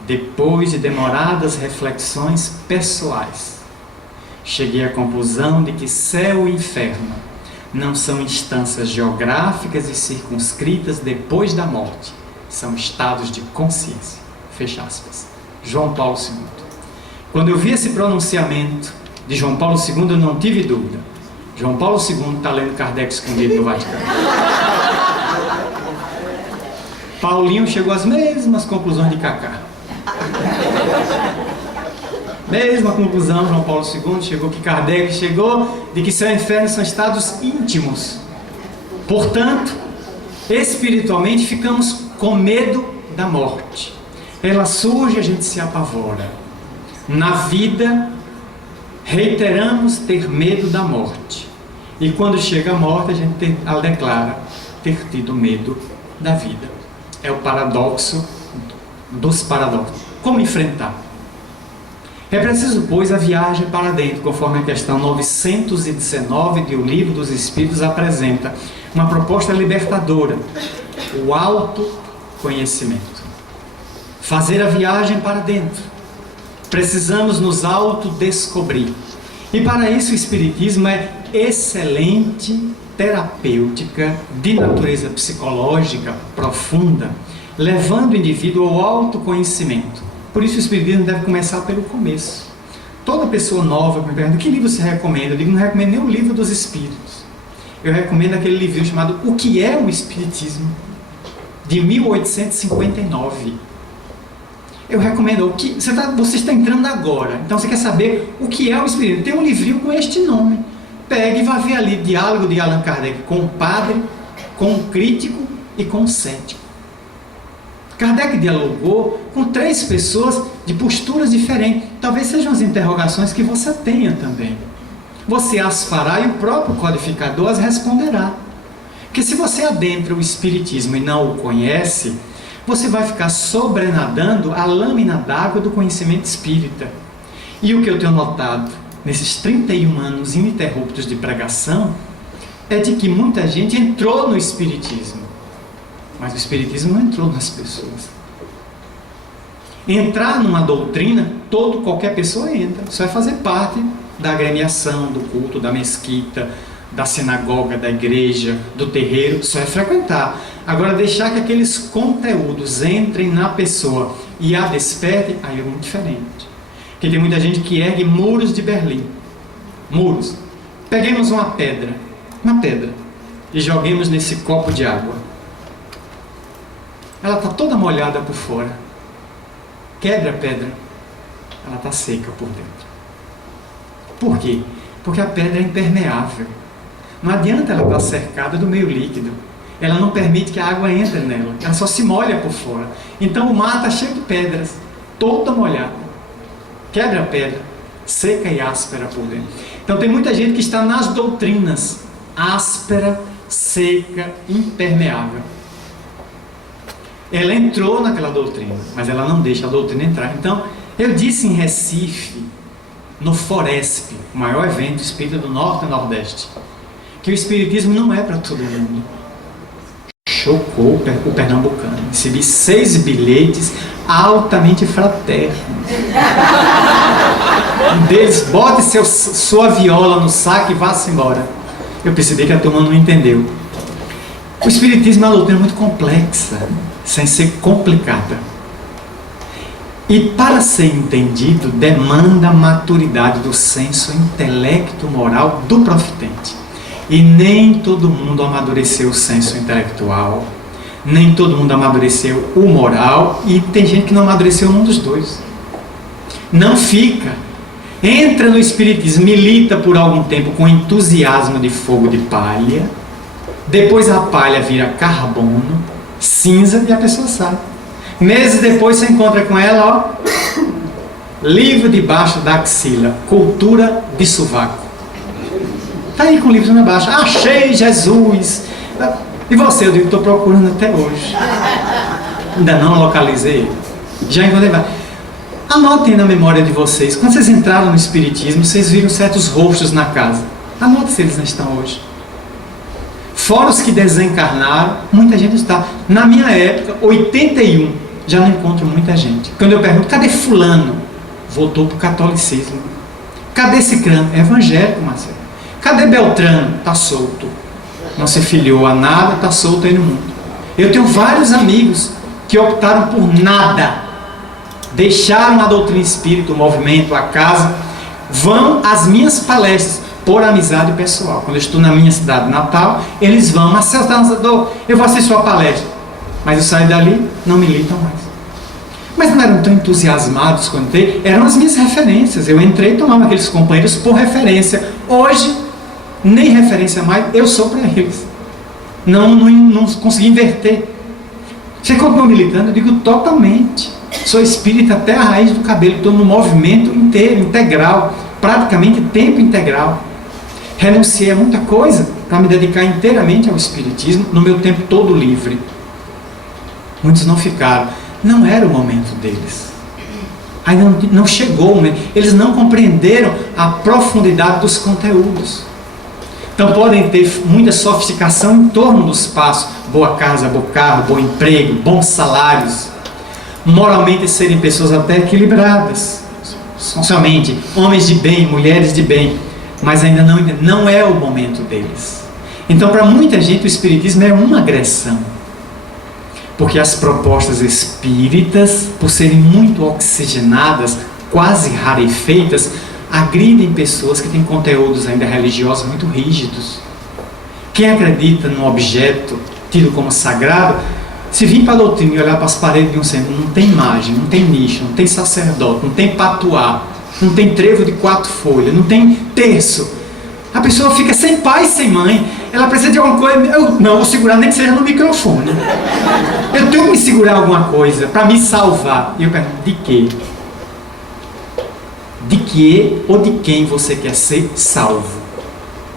depois de demoradas reflexões pessoais, cheguei à conclusão de que céu e inferno não são instâncias geográficas e circunscritas depois da morte, são estados de consciência. Fecha aspas. João Paulo II. Quando eu vi esse pronunciamento de João Paulo II, eu não tive dúvida. João Paulo II está lendo Kardec escondido no Vaticano. Paulinho chegou às mesmas conclusões de Cacá. Mesma conclusão, João Paulo II chegou, que Kardec chegou, de que céu e inferno são estados íntimos. Portanto, espiritualmente ficamos com medo da morte. Ela surge, a gente se apavora. Na vida, reiteramos ter medo da morte. E quando chega a morte, ela declara ter tido medo da vida. É o paradoxo dos paradoxos. Como enfrentar? É preciso, pois, a viagem para dentro, conforme a questão 919 de O Livro dos Espíritos apresenta. Uma proposta libertadora. O autoconhecimento. Fazer a viagem para dentro. Precisamos nos autodescobrir. E para isso o Espiritismo é excelente terapêutica de natureza psicológica profunda, levando o indivíduo ao autoconhecimento. Por isso o Espiritismo deve começar pelo começo. Toda pessoa nova me pergunta: que livro você recomenda? Eu digo: não recomendo nem o Livro dos Espíritos. Eu recomendo aquele livro chamado O que é o Espiritismo, de 1859. Eu recomendo você está entrando agora, então você quer saber o que é o Espiritismo. Tem um livrinho com este nome. Pegue e vá ver ali Diálogo de Allan Kardec com o padre, com o crítico e com o cético. Kardec dialogou com 3 pessoas de posturas diferentes. Talvez sejam as interrogações que você tenha também. Você as fará e o próprio codificador as responderá. Porque se você adentra o Espiritismo e não o conhece, você vai ficar sobrenadando a lâmina d'água do conhecimento espírita. E o que eu tenho notado nesses 31 anos ininterruptos de pregação é de que muita gente entrou no Espiritismo, mas o Espiritismo não entrou nas pessoas. Entrar numa doutrina, qualquer pessoa entra, só vai fazer parte da agremiação, do culto, da mesquita, da sinagoga, da igreja, do terreiro, só é frequentar. Agora, deixar que aqueles conteúdos entrem na pessoa e a despertem, aí é muito diferente. Porque tem muita gente que ergue muros de Berlim. Muros. Peguemos uma pedra, e joguemos nesse copo de água. Ela está toda molhada por fora. Quebra a pedra, ela está seca por dentro. Por quê? Porque a pedra é impermeável. Não adianta ela estar cercada do meio líquido. Ela não permite que a água entre nela. Ela só se molha por fora. Então o mar está cheio de pedras, toda molhada. Quebra a pedra, seca e áspera por dentro. Então tem muita gente que está nas doutrinas, áspera, seca, impermeável. Ela entrou naquela doutrina, mas ela não deixa a doutrina entrar. Então, eu disse em Recife, no Foresp, o maior evento espírita do Norte e Nordeste, que o espiritismo não é para todo mundo. Chocou o pernambucano. Recebi 6 bilhetes altamente fraternos. Um deles, bote sua viola no saco e vá-se embora. Eu percebi que a turma não entendeu. O espiritismo é uma doutrina muito complexa, sem ser complicada. E para ser entendido, demanda a maturidade do senso intelecto moral do profitente. E nem todo mundo amadureceu o senso intelectual, nem todo mundo amadureceu o moral, e tem gente que não amadureceu um dos dois. Não fica. Entra no espiritismo, milita por algum tempo com entusiasmo de fogo de palha, depois a palha vira carbono, cinza, e a pessoa sai. Meses depois você encontra com ela, ó, livro debaixo da axila, cultura de sovaco. Está aí com o livro na baixa. Achei Jesus. E você? Eu digo, estou procurando até hoje. Ainda não localizei. Já encontrei. Anotem na memória de vocês. Quando vocês entraram no espiritismo, vocês viram certos rostos na casa. Anotem se eles não estão hoje. Fora os que desencarnaram, muita gente está. Na minha época, 81, já não encontro muita gente. Quando eu pergunto, cadê fulano? Voltou para o catolicismo. Cadê ciclano? É evangélico, Marcelo. Cadê Beltrano? Está solto. Não se filiou a nada, está solto aí no mundo. Eu tenho vários amigos que optaram por nada. Deixaram a doutrina espírita, o movimento, a casa. Vão às minhas palestras por amizade pessoal. Quando eu estou na minha cidade natal, eles vão. Marcelo Dançador, eu vou assistir sua palestra. Mas eu saio dali, não militam mais. Mas não eram tão entusiasmados quando entrei. Eram as minhas referências. Eu entrei e tomava aqueles companheiros por referência. Hoje, nem referência mais, eu sou para eles. Não consegui inverter. Você continuou militando? Eu digo totalmente. Sou espírita até a raiz do cabelo. Estou no movimento inteiro, integral. Praticamente tempo integral. Renunciei a muita coisa para me dedicar inteiramente ao espiritismo no meu tempo todo livre. Muitos não ficaram. Não era o momento deles. Ainda não chegou o momento. Eles não compreenderam a profundidade dos conteúdos. Então podem ter muita sofisticação em torno dos passos. Boa casa, bom carro, bom emprego, bons salários. Moralmente serem pessoas até equilibradas. Socialmente, homens de bem, mulheres de bem. Mas ainda não é o momento deles. Então para muita gente o espiritismo é uma agressão. Porque as propostas espíritas, por serem muito oxigenadas, quase rarefeitas, agridem pessoas que têm conteúdos ainda religiosos muito rígidos. Quem acredita num objeto tido como sagrado, se vir para a doutrina e olhar para as paredes de um centro, não tem imagem, não tem nicho, não tem sacerdote, não tem patuá, não tem trevo de 4 folhas, não tem terço. A pessoa fica sem pai e sem mãe. Ela precisa de alguma coisa. Eu não vou segurar, nem que seja no microfone. Eu tenho que me segurar alguma coisa para me salvar. E eu pergunto, de quê? De que ou de quem você quer ser salvo?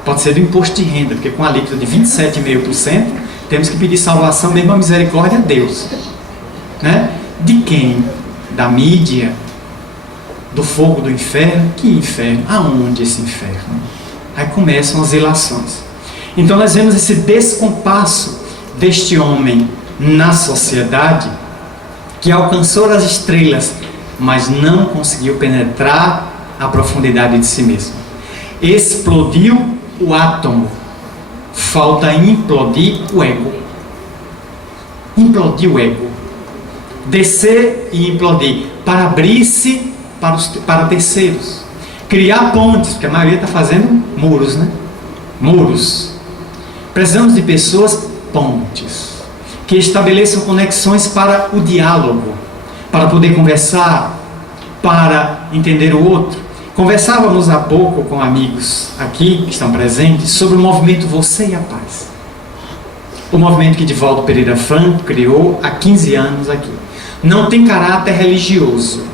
Pode ser do imposto de renda, porque com a alíquota de 27,5%, temos que pedir salvação, mesmo a misericórdia a Deus. Né? De quem? Da mídia? Do fogo do inferno? Que inferno? Aonde esse inferno? Aí começam as ilações. Então nós vemos esse descompasso deste homem na sociedade, que alcançou as estrelas, mas não conseguiu penetrar a profundidade de si mesmo. Explodiu o átomo, falta implodir o ego. Implodir o ego. Descer e implodir, para abrir-se para terceiros. Criar pontes, porque a maioria está fazendo muros, né? Muros. Precisamos de pessoas pontes, que estabeleçam conexões para o diálogo, para poder conversar, para entender o outro. Conversávamos há pouco com amigos aqui, que estão presentes, sobre o movimento Você e a Paz. O movimento que Divaldo Pereira Franco criou há 15 anos aqui. Não tem caráter religioso.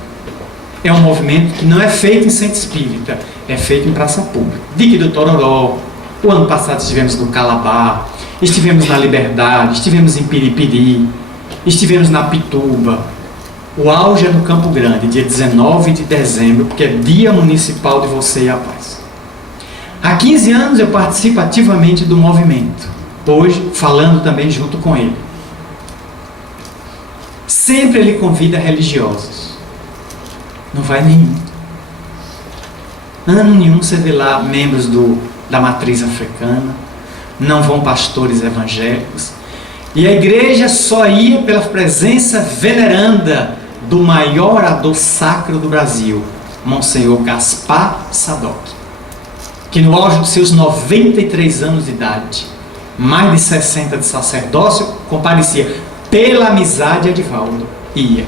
É um movimento que não é feito em centro espírita, é feito em praça pública. Dique do Tororó, o ano passado estivemos no Calabar, estivemos na Liberdade, estivemos em Piripiri, estivemos na Pituba. O auge é no Campo Grande, dia 19 de dezembro, porque é Dia Municipal de Você e a Paz. Há 15 anos eu participo ativamente do movimento, hoje falando também junto com ele. Sempre ele convida religiosos. Não vai nenhum. Ano nenhum você vê lá membros da matriz africana, não vão pastores evangélicos. E a igreja só ia pela presença veneranda do maior orador sacro do Brasil, Monsenhor Gaspar Sadoc, que no auge dos seus 93 anos de idade, mais de 60 de sacerdócio, comparecia pela amizade a Divaldo. Ia.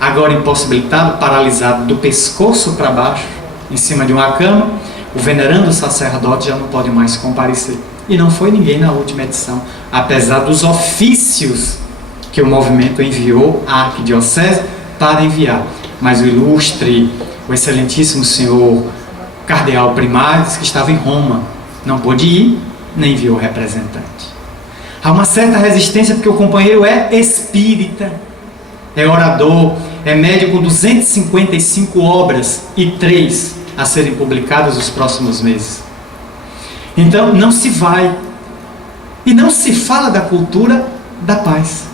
Agora impossibilitado, paralisado do pescoço para baixo, em cima de uma cama, o venerando sacerdote já não pode mais comparecer. E não foi ninguém na última edição, apesar dos ofícios que o movimento enviou à arquidiocese para enviar. Mas o ilustre, o excelentíssimo senhor cardeal Primares, que estava em Roma, não pôde ir, nem enviou representante. Há uma certa resistência porque o companheiro é espírita, é orador, é médium com 255 obras e 3 a serem publicadas nos próximos meses. Então não se vai e não se fala da cultura da paz.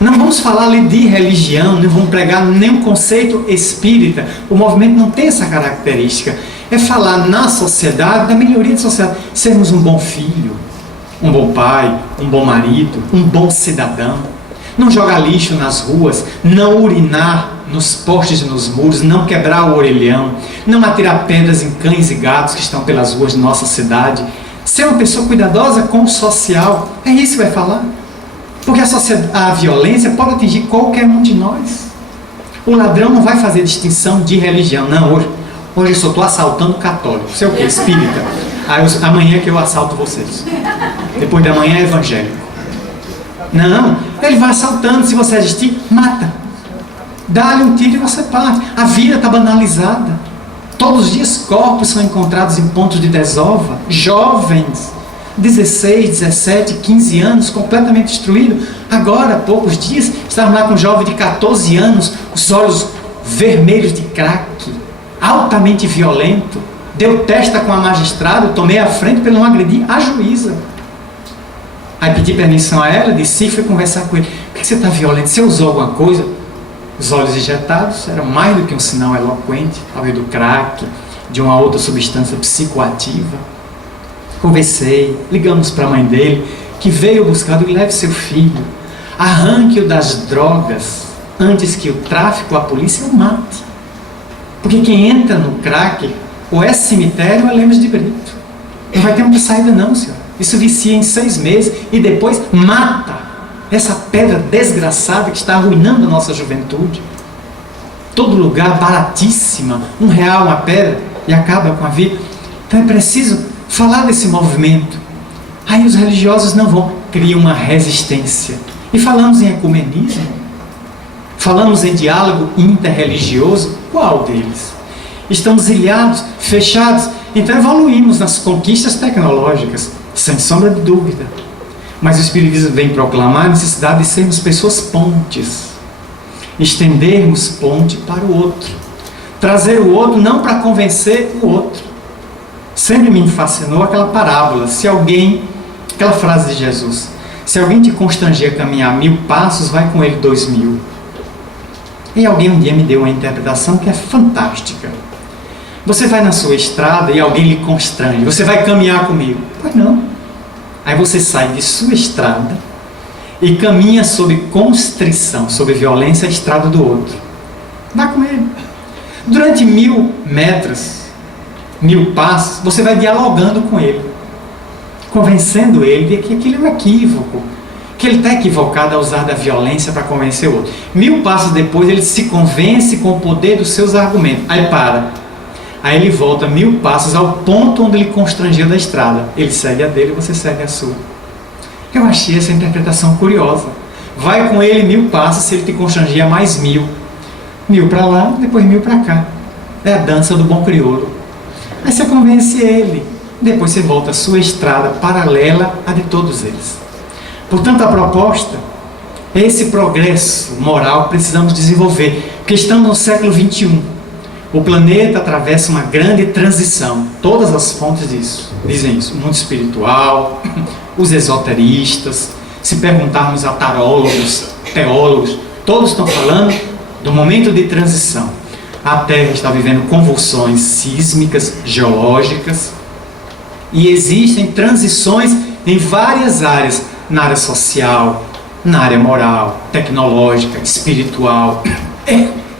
Não vamos falar ali de religião, não vamos pregar nenhum conceito espírita. O movimento não tem essa característica. É falar na sociedade, da melhoria da sociedade, sermos um bom filho, um bom pai, um bom marido, um bom cidadão. Não jogar lixo nas ruas, não urinar nos postes e nos muros, não quebrar o orelhão, não atirar pedras em cães e gatos que estão pelas ruas de nossa cidade. Ser uma pessoa cuidadosa com o social, é isso que vai falar. Porque a violência pode atingir qualquer um de nós. O ladrão não vai fazer distinção de religião. Não, hoje eu só estou assaltando católico. Sei o que? Espírita. Amanhã que eu assalto vocês. Depois da manhã é evangélico. Não, ele vai assaltando. Se você resistir, mata. Dá-lhe um tiro e você parte. A vida está banalizada. Todos os dias corpos são encontrados em pontos de desova. Jovens, 16, 17, 15 anos, completamente destruído. Agora, há poucos dias, estávamos lá com um jovem de 14 anos, os olhos vermelhos de crack, altamente violento. Deu testa com a magistrada, eu tomei a frente para ele não agredir a juíza. Aí pedi permissão a ela, disse, fui conversar com ele. Por que você está violento? Você usou alguma coisa? Os olhos injetados eram mais do que um sinal eloquente, talvez do crack, de uma outra substância psicoativa. Conversei, ligamos para a mãe dele, que veio buscar, e leve seu filho, arranque-o das drogas, antes que o tráfico, a polícia o mate. Porque quem entra no crack, ou é cemitério ou é Lemos de Brito. Não vai ter muita saída não, senhor. Isso vicia em 6 meses e depois mata essa pedra desgraçada que está arruinando a nossa juventude. Todo lugar, baratíssima, R$1 uma pedra e acaba com a vida. Então é preciso falar desse movimento. Aí os religiosos não vão, criam uma resistência. E falamos em ecumenismo, falamos em diálogo interreligioso, qual deles? Estamos ilhados, fechados, então evoluímos nas conquistas tecnológicas, sem sombra de dúvida. Mas o Espiritismo vem proclamar a necessidade de sermos pessoas pontes, estendermos ponte para o outro, trazer o outro não para convencer o outro. Sempre me fascinou aquela parábola, aquela frase de Jesus, se alguém te constranger a caminhar 1000 passos, vai com ele 2000. E alguém um dia me deu uma interpretação que é fantástica. Você vai na sua estrada e alguém lhe constrange, você vai caminhar comigo? Pois não. Aí você sai de sua estrada e caminha sob constrição, sob violência, a estrada do outro. Vá com ele. Durante 1000 metros, 1000 passos, você vai dialogando com ele, convencendo ele de que aquilo é um equívoco, que ele está equivocado a usar da violência para convencer o outro. 1000 passos depois, ele se convence com o poder dos seus argumentos. Aí para. Aí ele volta 1000 passos ao ponto onde ele constrangiu da estrada. Ele segue a dele e você segue a sua. Eu achei essa interpretação curiosa. Vai com ele 1000 passos, se ele te constrangia mais 1000. 1000 para lá, depois 1000 para cá. É a dança do bom crioulo. Aí você convence ele. Depois você volta à sua estrada paralela à de todos eles. Portanto, a proposta é esse progresso moral que precisamos desenvolver, porque estamos no século XXI. O planeta atravessa uma grande transição. Todas as fontes dizem isso. O mundo espiritual, os esoteristas, se perguntarmos a tarólogos, teólogos, todos estão falando do momento de transição. A Terra está vivendo convulsões sísmicas, geológicas, e existem transições em várias áreas, na área social, na área moral, tecnológica, espiritual,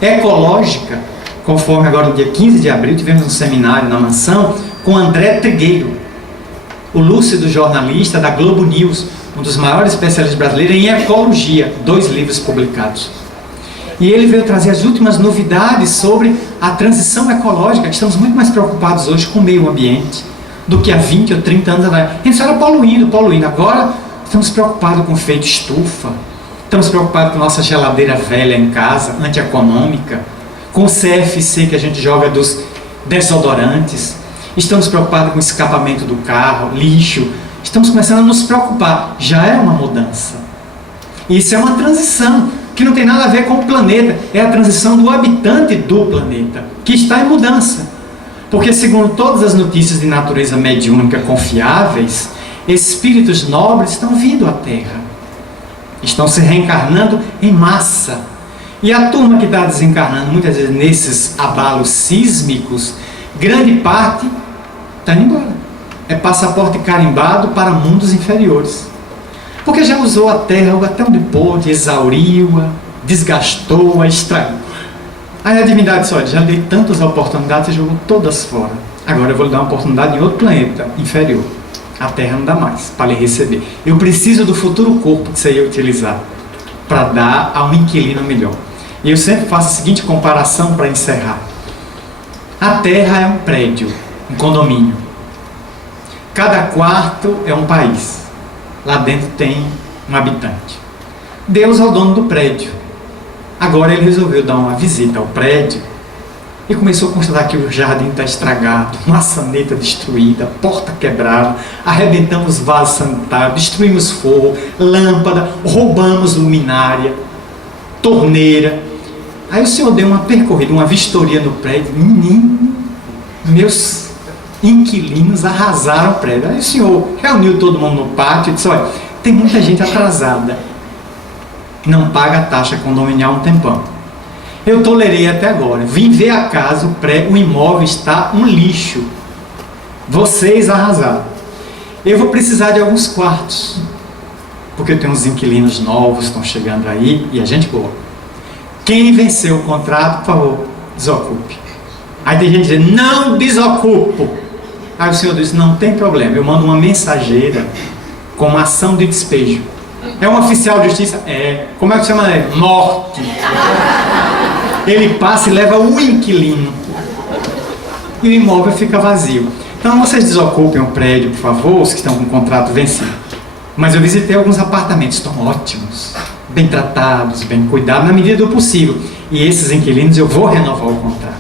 ecológica, conforme agora no dia 15 de abril tivemos um seminário na Mansão com André Trigueiro, o lúcido jornalista da Globo News, um dos maiores especialistas brasileiros em ecologia, 2 livros publicados. E ele veio trazer as últimas novidades sobre a transição ecológica, que estamos muito mais preocupados hoje com o meio ambiente do que há 20 ou 30 anos atrás. A gente só era poluindo. Agora estamos preocupados com o efeito estufa, estamos preocupados com nossa geladeira velha em casa, antieconômica, com o CFC que a gente joga dos desodorantes, estamos preocupados com o escapamento do carro, lixo, estamos começando a nos preocupar. Já é uma mudança. Isso é uma transição que não tem nada a ver com o planeta, é a transição do habitante do planeta, que está em mudança. Porque, segundo todas as notícias de natureza mediúnica confiáveis, espíritos nobres estão vindo à Terra, estão se reencarnando em massa. E a turma que está desencarnando, muitas vezes nesses abalos sísmicos, grande parte está indo embora. É passaporte carimbado para mundos inferiores. Porque já usou a Terra até onde pôde, exauriu-a, desgastou-a, estragou. Aí a divindade disse: olha, já dei tantas oportunidades, você jogou todas fora. Agora eu vou lhe dar uma oportunidade em outro planeta inferior. A Terra não dá mais para lhe receber. Eu preciso do futuro corpo que você ia utilizar para dar a um inquilino melhor. E eu sempre faço a seguinte comparação para encerrar. A Terra é um prédio, um condomínio. Cada quarto é um país. Lá dentro tem um habitante. Deus é o dono do prédio. Agora ele resolveu dar uma visita ao prédio e começou a constatar que o jardim está estragado, maçaneta destruída, porta quebrada, arrebentamos vasos sanitários, destruímos forro, lâmpada, roubamos luminária, torneira. Aí o senhor deu uma percorrida, uma vistoria no prédio. Menino, meus inquilinos arrasaram o prédio. Aí o senhor reuniu todo mundo no pátio e disse: olha, tem muita gente atrasada, não paga a taxa condominial um tempão. Eu tolerei até agora, vim ver a casa, o imóvel está um lixo, vocês arrasaram. Eu vou precisar de alguns quartos, porque eu tenho uns inquilinos novos, estão chegando aí, e a gente boa. Quem venceu o contrato, por favor, desocupe. Aí tem gente dizendo: não desocupo. Aí o senhor disse: não tem problema, eu mando uma mensageira com uma ação de despejo. É um oficial de justiça? É. Como é que chama ele? Morte. Ele passa e leva o inquilino. E o imóvel fica vazio. Então vocês desocupem o prédio, por favor, os que estão com o contrato vencido. Mas eu visitei alguns apartamentos, estão ótimos, bem tratados, bem cuidados, na medida do possível. E esses inquilinos eu vou renovar o contrato.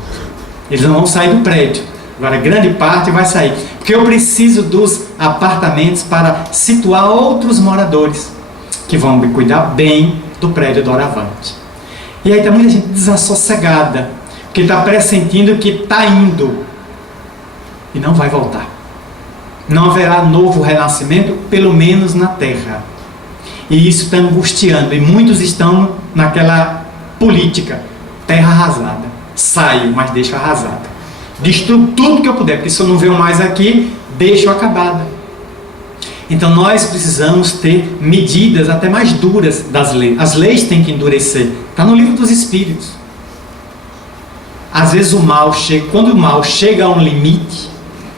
Eles não vão sair do prédio. Agora, grande parte vai sair. Porque eu preciso dos apartamentos para situar outros moradores que vão cuidar bem do prédio doravante. E aí está muita gente desassossegada, porque está pressentindo que está indo e não vai voltar. Não haverá novo renascimento, pelo menos na Terra. E isso está angustiando, e muitos estão naquela política: terra arrasada, saio, mas deixo arrasada, destruo tudo que eu puder, porque se eu não venho mais aqui, deixo acabada. Então nós precisamos ter medidas até mais duras das leis. As leis têm que endurecer. Está no livro dos Espíritos. Às vezes o mal chega, quando o mal chega a um limite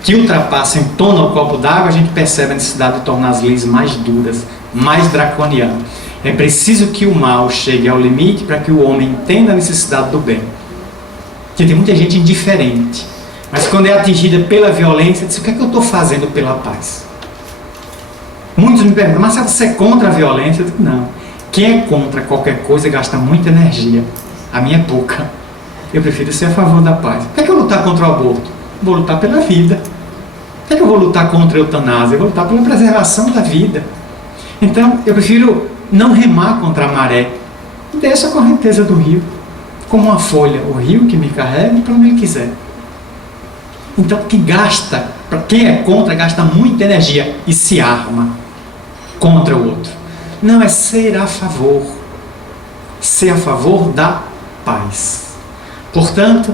que ultrapassa em torno ao copo d'água, a gente percebe a necessidade de tornar as leis mais duras, mais draconianas. É preciso que o mal chegue ao limite para que o homem entenda a necessidade do bem. Porque tem muita gente indiferente, mas quando é atingida pela violência, diz: o que é que eu estou fazendo pela paz? Muitos me perguntam: mas você é contra a violência? Eu digo: não. Quem é contra qualquer coisa gasta muita energia. A minha é pouca. Eu prefiro ser a favor da paz. Por que é que eu vou lutar contra o aborto? Vou lutar pela vida. Por que é que eu vou lutar contra a eutanásia? Eu vou lutar pela preservação da vida. Então, eu prefiro não remar contra a maré. Deixa a correnteza do rio, como uma folha, o rio que me carrega para onde ele quiser. Então, quem é contra, gasta muita energia e se arma contra o outro. Não, é ser a favor. Ser a favor da paz. Portanto,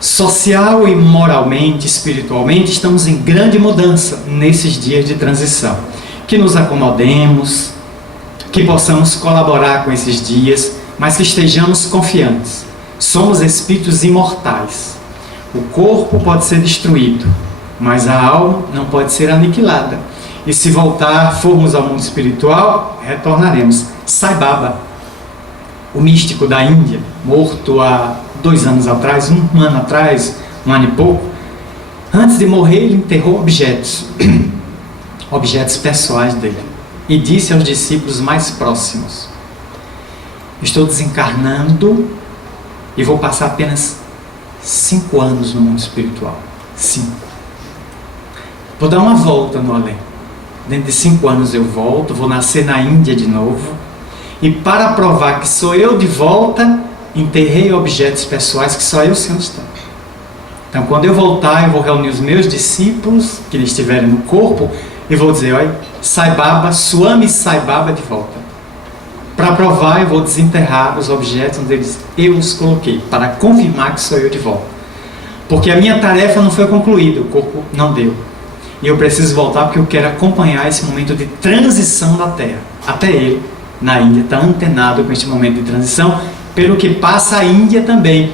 social e moralmente, espiritualmente, estamos em grande mudança nesses dias de transição. Que nos acomodemos, que possamos colaborar com esses dias, mas que estejamos confiantes. Somos espíritos imortais. O corpo pode ser destruído, mas a alma não pode ser aniquilada. E se formos ao mundo espiritual, retornaremos. Sai Baba, o místico da Índia, morto há 2 anos atrás, um ano atrás, 1 ano e pouco, antes de morrer ele enterrou objetos pessoais dele, e disse aos discípulos mais próximos: estou desencarnando e vou passar apenas 5 anos no mundo espiritual. 5. Vou dar uma volta no além. Dentro de 5 anos eu volto, vou nascer na Índia de novo, e para provar que sou eu de volta, enterrei objetos pessoais que só eu sei onde estão. Então, quando eu voltar, eu vou reunir os meus discípulos que estiverem no corpo e vou dizer: olha, Sai Baba, Swami Sai Baba de volta. Para provar, eu vou desenterrar os objetos onde eu os coloquei, para confirmar que sou eu de volta. Porque a minha tarefa não foi concluída, o corpo não deu. E eu preciso voltar porque eu quero acompanhar esse momento de transição da Terra. Até ele, na Índia, está antenado com este momento de transição, pelo que passa a Índia também,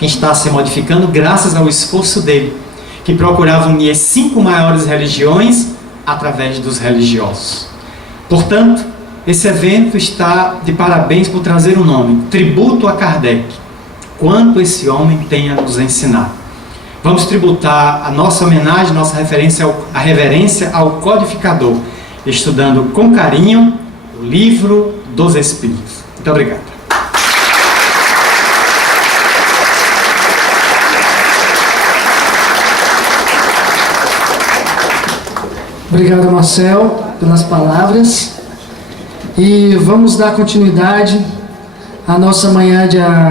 que está se modificando graças ao esforço dele, que procurava unir as 5 maiores religiões através dos religiosos. Portanto, esse evento está de parabéns por trazer o nome, Tributo a Kardec. Quanto esse homem tem a nos ensinar. Vamos tributar a nossa homenagem, nossa a reverência ao codificador, estudando com carinho o Livro dos Espíritos. Muito obrigado. Obrigado, Marcel, pelas palavras. E vamos dar continuidade à nossa manhã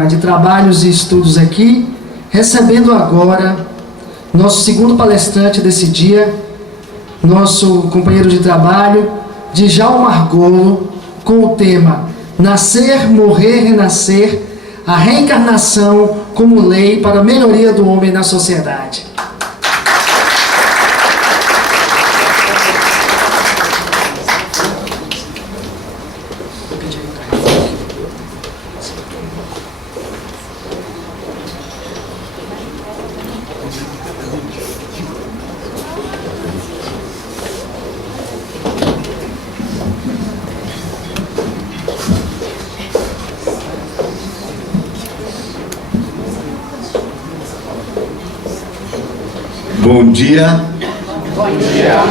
de trabalhos e estudos aqui, recebendo agora nosso segundo palestrante desse dia, nosso companheiro de trabalho, Djalma Argolo, com o tema Nascer, Morrer, Renascer, a reencarnação como lei para a melhoria do homem na sociedade. Bom dia. Bom dia.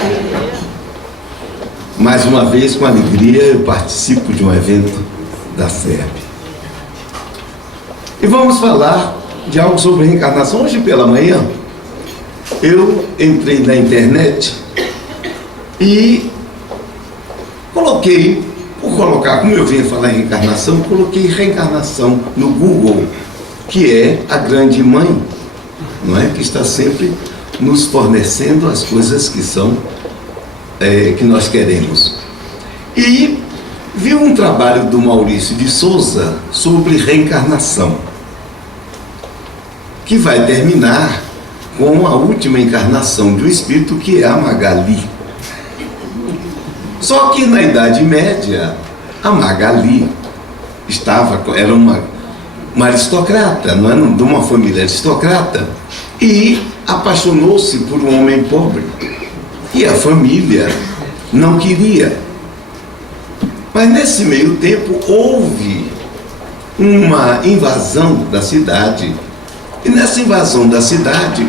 Mais uma vez, com alegria, eu participo de um evento da SERP. E vamos falar de algo sobre reencarnação. Hoje pela manhã, eu entrei na internet e coloquei, como eu vinha falar em reencarnação, coloquei reencarnação no Google, que é a grande mãe, não é? Que está sempre nos fornecendo as coisas que são que nós queremos. E vi um trabalho do Maurício de Souza sobre reencarnação, que vai terminar com a última encarnação do espírito, que é a Magali. Só que na Idade Média, a Magali era uma uma aristocrata, não é? De uma família aristocrata, e apaixonou-se por um homem pobre. E a família não queria. Mas nesse meio tempo houve uma invasão da cidade. E nessa invasão da cidade,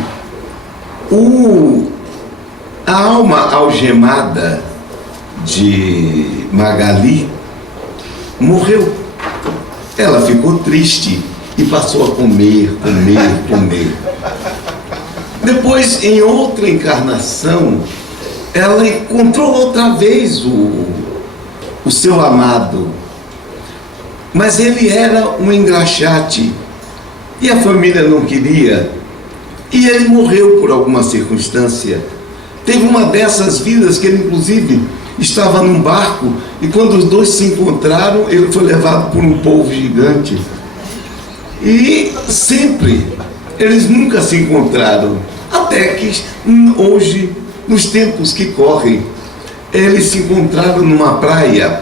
a alma algemada de Magali morreu. Ela ficou triste e passou a comer. Depois, em outra encarnação, ela encontrou outra vez o seu amado, mas ele era um engraxate e a família não queria, e ele morreu por alguma circunstância. Teve uma dessas vidas que ele inclusive estava num barco, e quando os dois se encontraram, ele foi levado por um polvo gigante, e sempre eles nunca se encontraram, até que hoje, nos tempos que correm, eles se encontraram numa praia.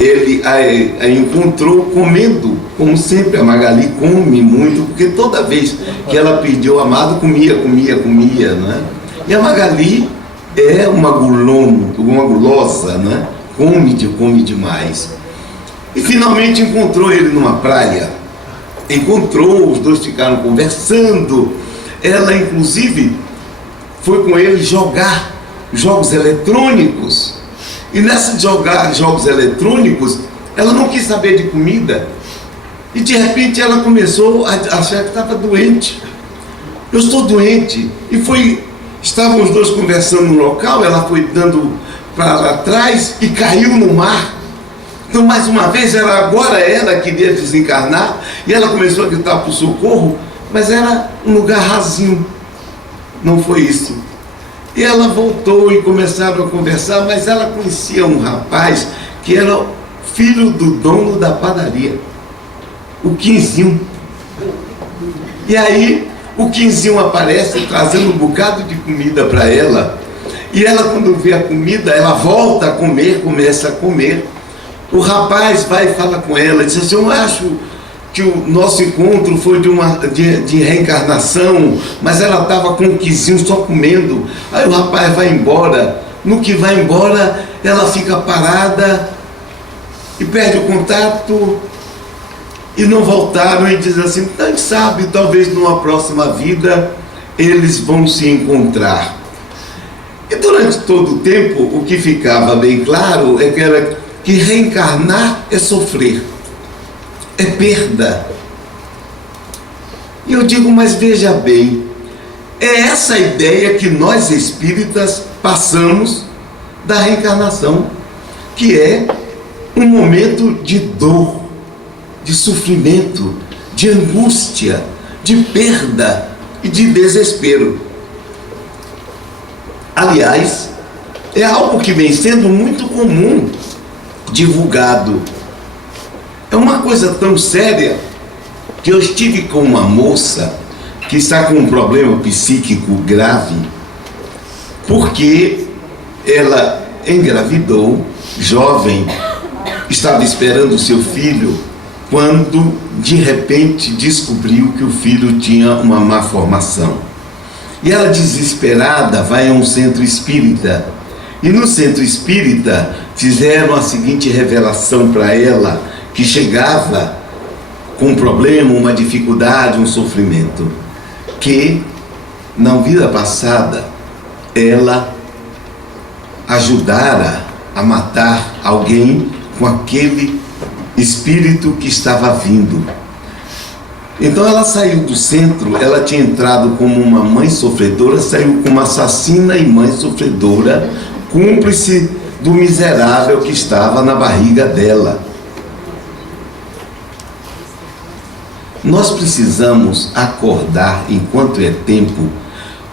Ele a encontrou comendo, como sempre a Magali come muito, porque toda vez que ela pediu amado, comia, não é? E a Magali é uma gulosa, né? Come demais. E finalmente encontrou ele numa praia. Os dois ficaram conversando. Ela, inclusive, foi com ele jogar jogos eletrônicos. E nessa de jogar jogos eletrônicos, ela não quis saber de comida. E de repente ela começou a achar que estava doente. Eu estou doente. E estavam os dois conversando no local, ela foi dando para trás e caiu no mar. Então, mais uma vez, agora ela queria desencarnar, e ela começou a gritar por socorro, mas era um lugar rasinho. Não foi isso. E ela voltou e começaram a conversar, mas ela conhecia um rapaz que era filho do dono da padaria, o Quinzinho. E aí o Quinzinho aparece trazendo um bocado de comida para ela, e ela, quando vê a comida, ela volta a comer, começa a comer. O rapaz vai e fala com ela, diz assim: eu acho que o nosso encontro foi de reencarnação, mas ela estava com o Quinzinho só comendo. Aí o rapaz vai embora. No que vai embora, ela fica parada e perde o contato, e não voltaram, e diz assim: a gente sabe, talvez numa próxima vida eles vão se encontrar. E durante todo o tempo, o que ficava bem claro era que reencarnar é sofrer, é perda. E eu digo, mas veja bem, é essa ideia que nós espíritas passamos da reencarnação, que é um momento de dor, de sofrimento, de angústia, de perda e de desespero. Aliás, é algo que vem sendo muito comum, divulgado. É uma coisa tão séria que eu estive com uma moça que está com um problema psíquico grave, porque ela engravidou, jovem, estava esperando o seu filho, quando de repente descobriu que o filho tinha uma má formação. E ela, desesperada, vai a um centro espírita. E no centro espírita fizeram a seguinte revelação para ela, que chegava com um problema, uma dificuldade, um sofrimento, que na vida passada ela ajudara a matar alguém com aquele espírito que estava vindo. Então ela saiu do centro, ela tinha entrado como uma mãe sofredora, saiu como assassina e mãe sofredora, cúmplice do miserável que estava na barriga dela. Nós precisamos acordar enquanto é tempo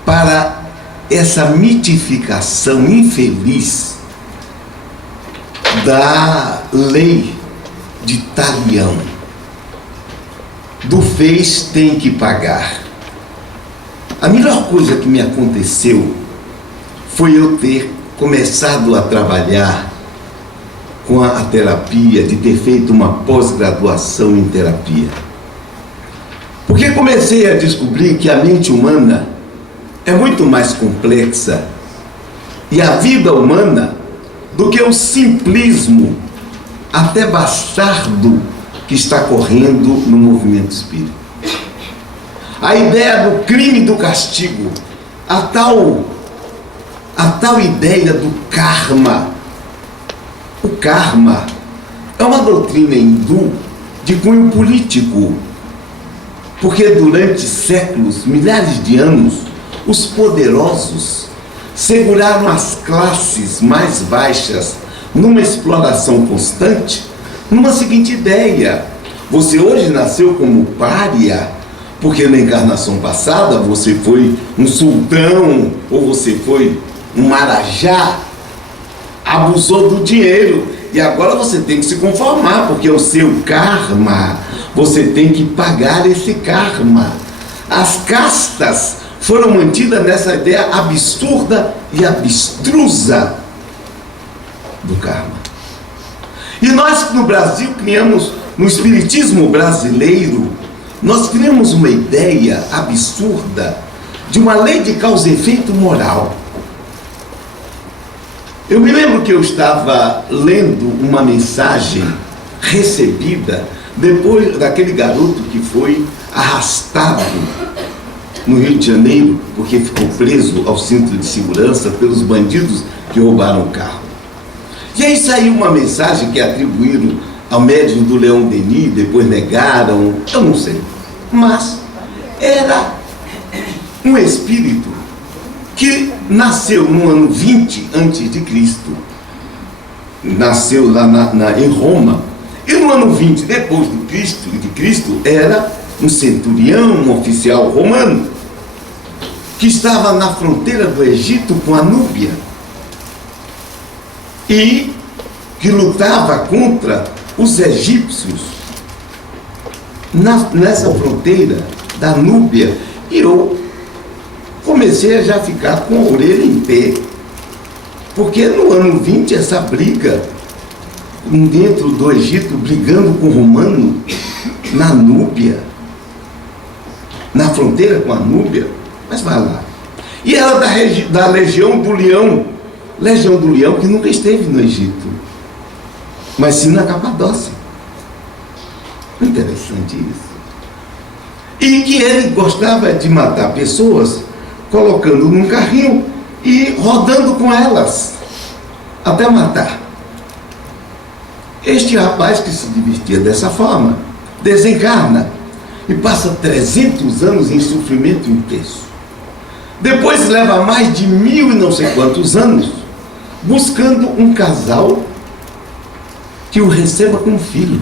para essa mitificação infeliz da lei de Talião, do fez tem que pagar. A melhor coisa que me aconteceu foi eu ter começado a trabalhar com a terapia, de ter feito uma pós-graduação em terapia. Porque comecei a descobrir que a mente humana é muito mais complexa e a vida humana do que o simplismo, até bastardo, que está correndo no movimento espírita. A ideia do crime e do castigo, a tal ideia do karma. O karma é uma doutrina hindu de cunho político, porque durante séculos, milhares de anos, os poderosos seguraram as classes mais baixas numa exploração constante, numa seguinte ideia: você hoje nasceu como pária, porque na encarnação passada você foi um sultão, ou você foi um marajá, abusou do dinheiro, e agora você tem que se conformar, porque é o seu karma, você tem que pagar esse karma. As castas foram mantidas nessa ideia absurda e abstrusa do karma. E nós no Brasil criamos, no espiritismo brasileiro, nós criamos uma ideia absurda de uma lei de causa e efeito moral. Eu me lembro que eu estava lendo uma mensagem recebida depois daquele garoto que foi arrastado no Rio de Janeiro, porque ficou preso ao cinto de segurança pelos bandidos que roubaram o carro. E aí saiu uma mensagem que atribuíram ao médium do Leon Denis, depois negaram, eu não sei. Mas era um espírito que nasceu no ano 20 a.C., nasceu lá em Roma, e no ano 20 depois de Cristo era um centurião, um oficial romano, que estava na fronteira do Egito com a Núbia, e que lutava contra os egípcios nessa fronteira da Núbia. E eu comecei a já ficar com a orelha em pé, porque no ano 20 essa briga dentro do Egito, brigando com o romano na Núbia, na fronteira com a Núbia, mas vai lá. E ela da Legião do Leão, que nunca esteve no Egito, mas sim na Capadócia. Interessante isso. E que ele gostava de matar pessoas colocando num carrinho e rodando com elas até matar. Este rapaz que se divertia dessa forma desencarna e passa 300 anos em sofrimento intenso. Depois leva mais de 1000 e não sei quantos anos buscando um casal que o receba como filho.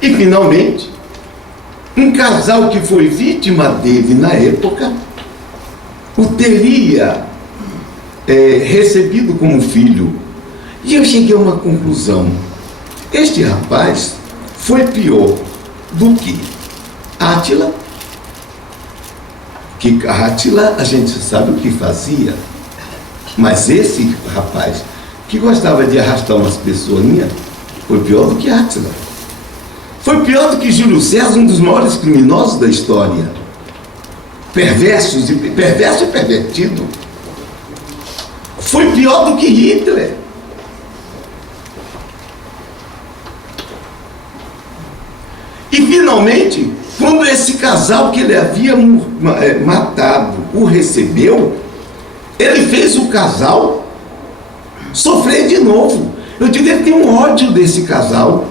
E finalmente, um casal que foi vítima dele na época o teria recebido como filho. E eu cheguei a uma conclusão: este rapaz foi pior do que Átila, que Átila a gente sabe o que fazia, mas esse rapaz que gostava de arrastar umas pessoinhas foi pior do que Átila. Foi pior do que Júlio César, um dos maiores criminosos da história. Perverso e pervertido. Foi pior do que Hitler. E finalmente, quando esse casal que ele havia matado o recebeu, ele fez o casal sofrer de novo. Eu digo, ele tem um ódio desse casal.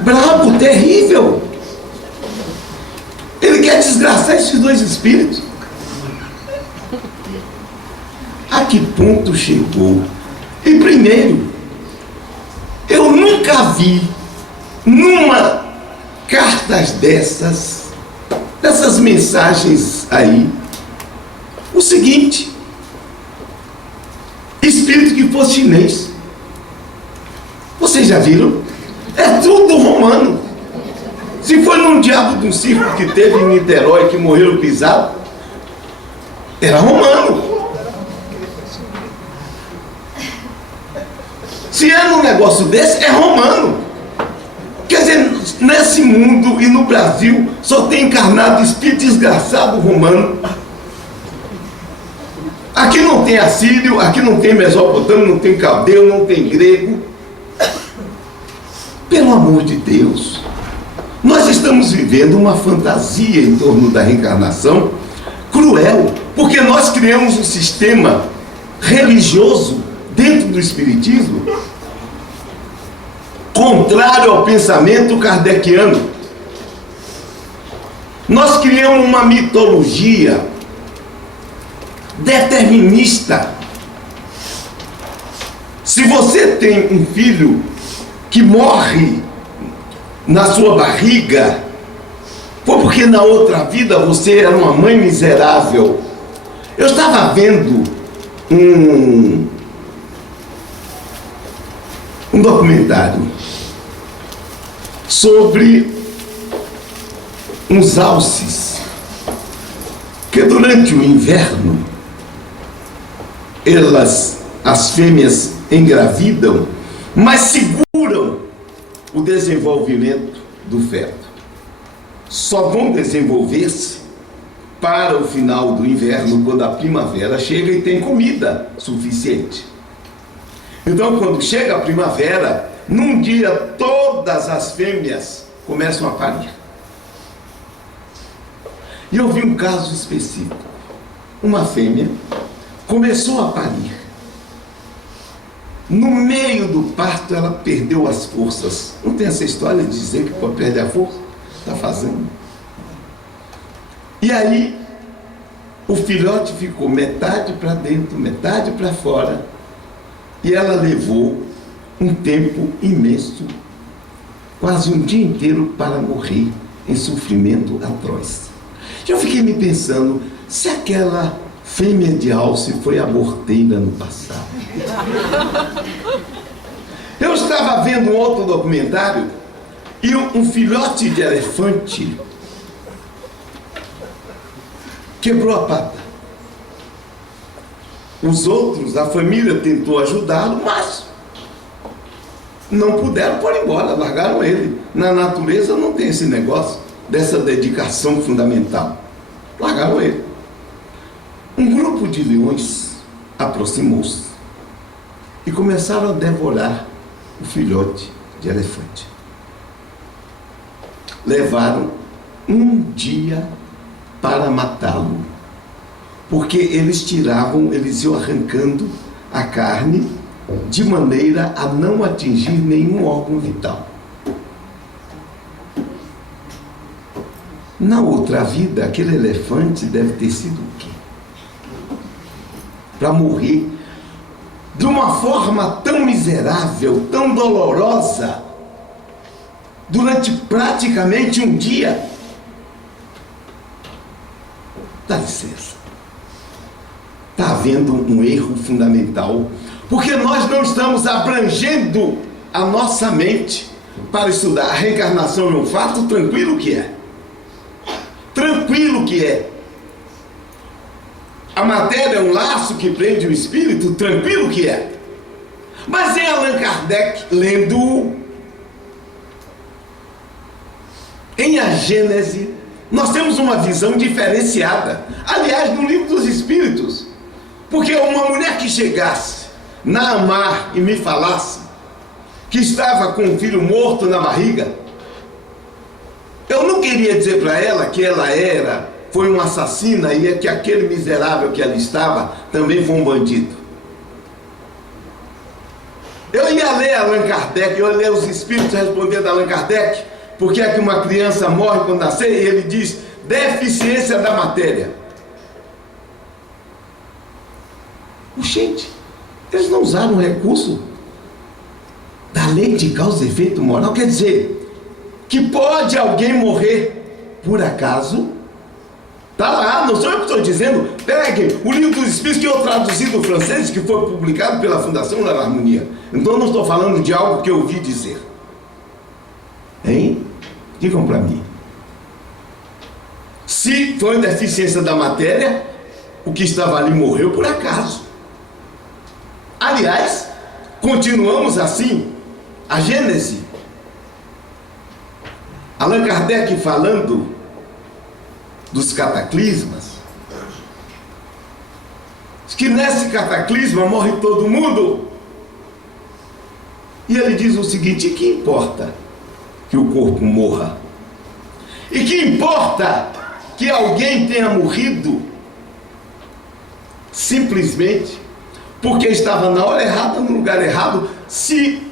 Brabo, terrível. Ele quer desgraçar esses dois espíritos. A que ponto chegou? E primeiro, eu nunca vi numa cartas dessas mensagens aí, o seguinte: espírito que fosse chinês. Vocês já viram? É tudo romano. Se foi num diabo de um circo que teve em Niterói, que morreram pisados, era romano. Se é num negócio desse, é romano. Quer dizer, nesse mundo e no Brasil só tem encarnado espírito desgraçado romano. Aqui não tem assírio, aqui não tem mesopotâmio, não tem caldeu, não tem grego. Pelo amor de Deus, nós estamos vivendo uma fantasia em torno da reencarnação cruel, porque nós criamos um sistema religioso dentro do espiritismo contrário ao pensamento kardeciano. Nós criamos uma mitologia determinista. Se você tem um filho que morre na sua barriga, foi porque na outra vida você era uma mãe miserável. Eu estava vendo um documentário sobre uns alces que durante o inverno as fêmeas engravidam, mas seguram o desenvolvimento do feto. Só vão desenvolver-se para o final do inverno, quando a primavera chega e tem comida suficiente. Então, quando chega a primavera, num dia todas as fêmeas começam a parir. E eu vi um caso específico. Uma fêmea começou a parir. No meio do parto, ela perdeu as forças. Não tem essa história de dizer que quando perde a força, está fazendo. E aí, o filhote ficou metade para dentro, metade para fora. E ela levou um tempo imenso, quase um dia inteiro, para morrer em sofrimento atroz. Eu fiquei me pensando, se aquela fêmea de alce foi aborteira no passado. Eu estava vendo um outro documentário e um filhote de elefante quebrou a pata. Os outros, a família tentou ajudá-lo, mas não puderam pôr embora, largaram ele. Na natureza não tem esse negócio dessa dedicação fundamental. Largaram ele. Um grupo de leões aproximou-se e começaram a devorar o filhote de elefante. Levaram um dia para matá-lo, porque eles iam arrancando a carne de maneira a não atingir nenhum órgão vital. Na outra vida, aquele elefante deve ter sido o quê? Para morrer de uma forma tão miserável, tão dolorosa, durante praticamente um dia. Dá licença. Está havendo um erro fundamental, porque nós não estamos abrangendo a nossa mente para estudar. A reencarnação é um fato tranquilo que é. Tranquilo que é. A matéria é um laço que prende o espírito, tranquilo que é. Mas em Allan Kardec, lendo em A Gênese, nós temos uma visão diferenciada. Aliás, no Livro dos Espíritos, porque uma mulher que chegasse na Amar e me falasse que estava com um filho morto na barriga, eu não queria dizer para ela que ela foi uma assassina e que aquele miserável que ela estava também foi um bandido. Eu ia ler Allan Kardec, eu ia ler os Espíritos respondendo a Allan Kardec, porque é que uma criança morre quando nascer, e ele diz, deficiência da matéria. Gente, eles não usaram o recurso da lei de causa e efeito moral. Quer dizer, que pode alguém morrer por acaso. Está lá, não sou eu que estou dizendo. Pegue o Livro dos Espíritos, que eu traduzi do francês, que foi publicado pela Fundação La Harmonia. Então não estou falando de algo que eu ouvi dizer. Hein? Digam para mim. Se foi deficiência da matéria, o que estava ali morreu por acaso. Aliás, continuamos assim. A Gênese Allan Kardec, falando dos cataclismas, diz que nesse cataclisma morre todo mundo. E ele diz o seguinte: e que importa que o corpo morra? E que importa que alguém tenha morrido simplesmente porque estava na hora errada, no lugar errado, se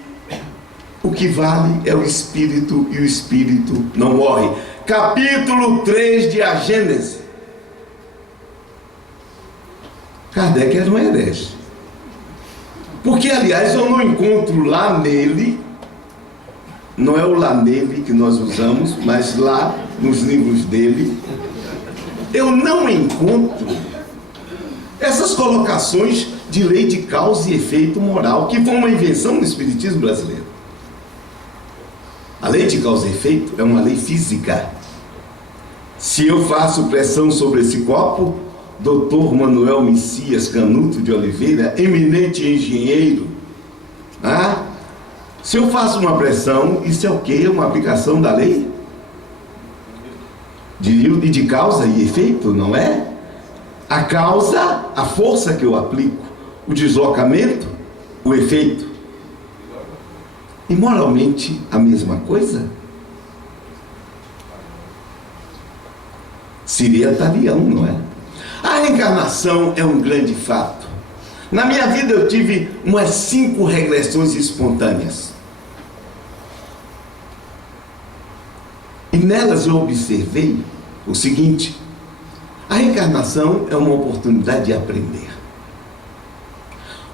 o que vale é o espírito, e o espírito não morre. Capítulo 3 de A Gênese. Kardec era um herege. Porque, aliás, eu não encontro lá nele, não é o lá nele que nós usamos, mas lá nos livros dele, eu não encontro essas colocações de lei de causa e efeito moral, que foi uma invenção do espiritismo brasileiro. A lei de causa e efeito é uma lei física. Se eu faço pressão sobre esse copo, Dr. Manuel Messias Canuto de Oliveira, eminente engenheiro, se eu faço uma pressão, isso é o quê? Uma aplicação da lei de causa e efeito, não é? A causa, a força que eu aplico, o deslocamento, o efeito. E moralmente a mesma coisa? Seria Talião, não é? A reencarnação é um grande fato. Na minha vida eu tive umas 5 regressões espontâneas. E nelas eu observei o seguinte: a reencarnação é uma oportunidade de aprender.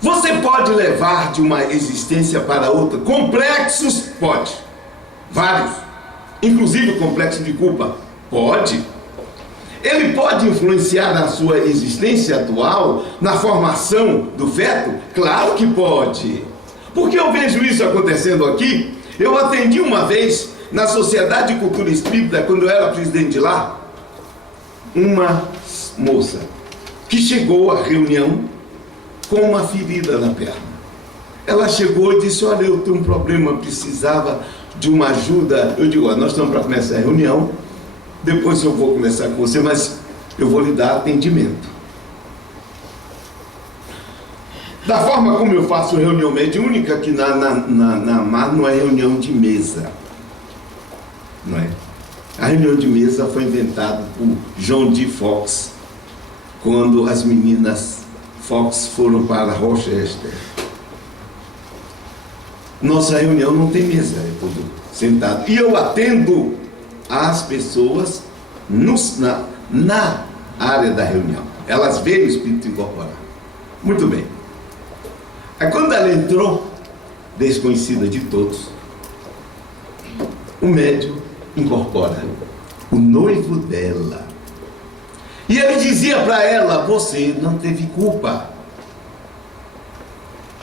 Você pode levar de uma existência para outra complexos? Pode. Vários. Inclusive o complexo de culpa? Pode. Ele pode influenciar a sua existência atual, na formação do feto? Claro que pode. Porque eu vejo isso acontecendo aqui. Eu atendi uma vez na Sociedade de Cultura Espírita, quando eu era presidente de lá, uma moça que chegou à reunião com uma ferida na perna. Ela chegou e disse: olha, eu tenho um problema, precisava de uma ajuda. Eu digo: nós estamos para começar a reunião, depois eu vou conversar com você, mas eu vou lhe dar atendimento. Da forma como eu faço reunião mediúnica, que na MAR não é reunião de mesa, não é? A reunião de mesa foi inventada por John D. Fox, quando as meninas Fox foram para Rochester. Nossa reunião não tem mesa, é tudo sentado. E eu atendo as pessoas na área da reunião. Elas veem o espírito incorporar. Muito bem. Aí quando ela entrou, desconhecida de todos, o médium incorpora o noivo dela. E ele dizia para ela: você não teve culpa.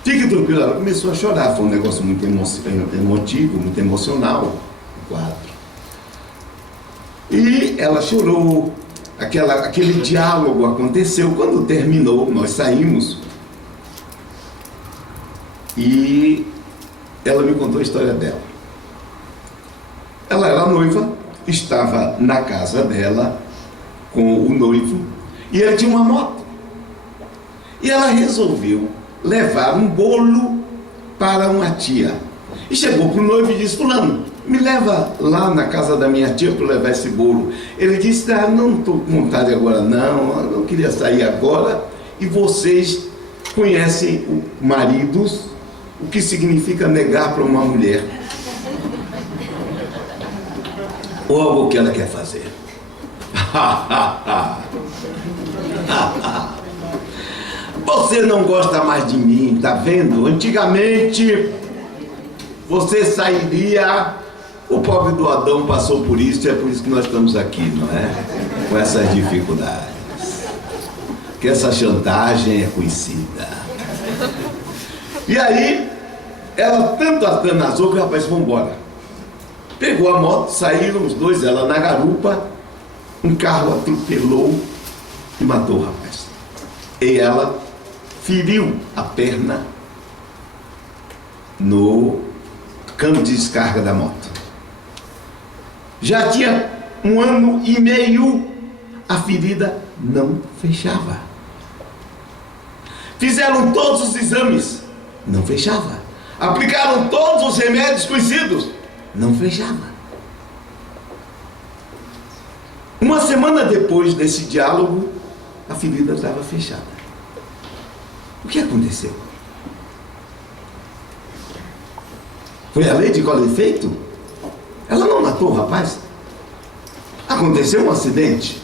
Fique tranquila. Ela começou a chorar. Foi um negócio muito emotivo, muito emocional, o quadro. E ela chorou. Aquele diálogo aconteceu. Quando terminou, nós saímos. E ela me contou a história dela. Ela era noiva, estava na casa dela com o noivo, e ele tinha uma moto. E ela resolveu levar um bolo para uma tia. E chegou para o noivo e disse: fulano, me leva lá na casa da minha tia para levar esse bolo. Ele disse: não estou com vontade agora não, eu não queria sair agora. E vocês conhecem maridos, o que significa negar para uma mulher ou algo que ela quer fazer. Você não gosta mais de mim, tá vendo? Antigamente você sairia. O pobre do Adão passou por isso, e é por isso que nós estamos aqui, não é? Com essas dificuldades. Que essa chantagem é conhecida. E aí, ela tanto atanazou que o rapaz foi embora. Pegou a moto, saíram os dois, ela na garupa, um carro atropelou e matou o rapaz. E ela feriu a perna no cano de descarga da moto. Já tinha 1 ano e meio, a ferida não fechava. Fizeram todos os exames, não fechava. Aplicaram todos os remédios conhecidos, não fechava. Uma semana depois desse diálogo, a ferida estava fechada. O que aconteceu? Foi a lei de causa e efeito? Ela não matou o rapaz? Aconteceu um acidente?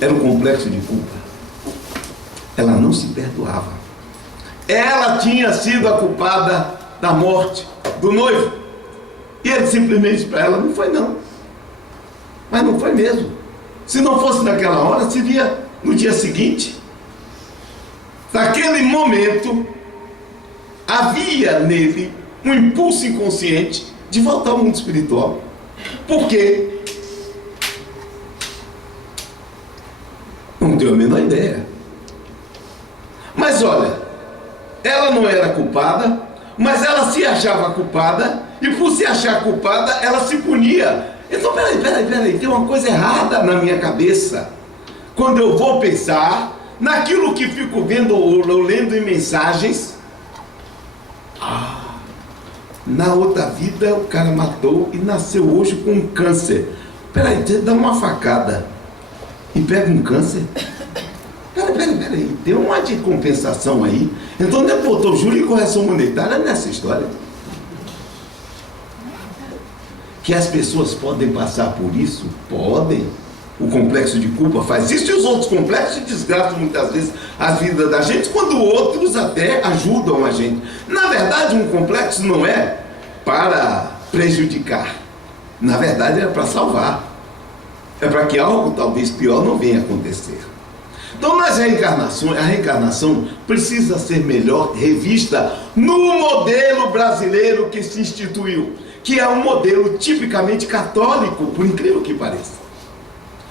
Era um complexo de culpa. Ela não se perdoava. Ela tinha sido a culpada da morte do noivo. E ele simplesmente para ela, não foi não. Mas não foi mesmo. Se não fosse naquela hora, seria no dia seguinte. Naquele momento, havia nele um impulso inconsciente de voltar ao mundo espiritual. Por quê? Não tenho a menor ideia. Mas olha, ela não era culpada, mas ela se achava culpada, e por se achar culpada, ela se punia. Então, peraí, tem uma coisa errada na minha cabeça. Quando eu vou pensar naquilo que fico vendo ou lendo em mensagens, na outra vida o cara matou e nasceu hoje com um câncer. Peraí, você dá uma facada e pega um câncer? Peraí, tem uma de compensação aí. Então botou juro e correção monetária nessa história. Que as pessoas podem passar por isso? Podem. O complexo de culpa faz isso, e os outros complexos desgastam muitas vezes as vidas da gente, quando outros até ajudam a gente. Na verdade, um complexo não é para prejudicar. Na verdade, é para salvar. É para que algo talvez pior não venha a acontecer. Então, nas reencarnações, a reencarnação precisa ser melhor revista no modelo brasileiro que se instituiu, que é um modelo tipicamente católico, por incrível que pareça.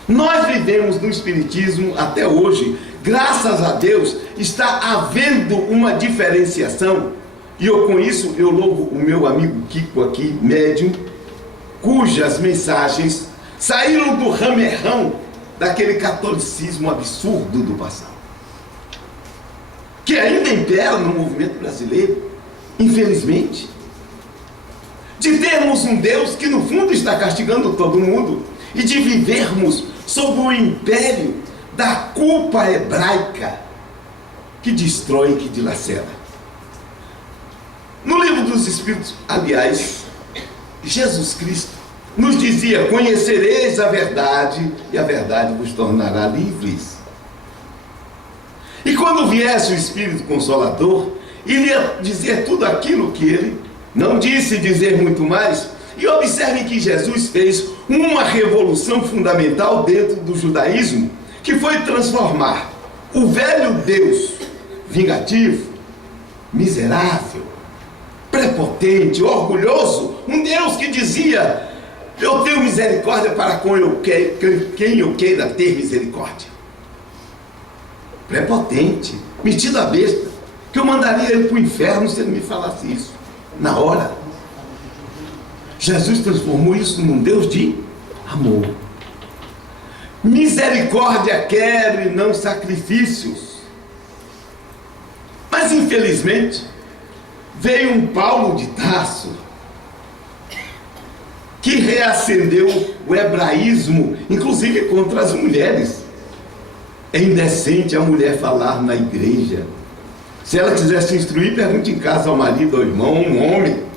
Nós vivemos no Espiritismo até hoje, graças a Deus, está havendo uma diferenciação, e com isso eu louvo o meu amigo Kiko aqui, médium, cujas mensagens saíram do ramerrão daquele catolicismo absurdo do passado, que ainda impera no movimento brasileiro, infelizmente, de termos um Deus que no fundo está castigando todo mundo, e de vivermos sob o império da culpa hebraica que destrói e que dilacera. No livro dos Espíritos, aliás, Jesus Cristo nos dizia: conhecereis a verdade e a verdade vos tornará livres. E quando viesse o Espírito Consolador, iria dizer tudo aquilo que ele não disse, dizer muito mais. E observe que Jesus fez uma revolução fundamental dentro do judaísmo, que foi transformar o velho Deus vingativo, miserável, prepotente, orgulhoso, um Deus que dizia: eu tenho misericórdia para quem eu queira ter misericórdia. Prepotente, metido a besta, que eu mandaria ele para o inferno se ele me falasse isso na hora. Jesus transformou isso num Deus de amor. Misericórdia quero e não sacrifícios. Mas infelizmente veio um Paulo de Tarso que reacendeu o hebraísmo, inclusive contra as mulheres. É indecente a mulher falar na igreja. Se ela quiser se instruir, pergunte em casa ao marido, ao irmão, um homem.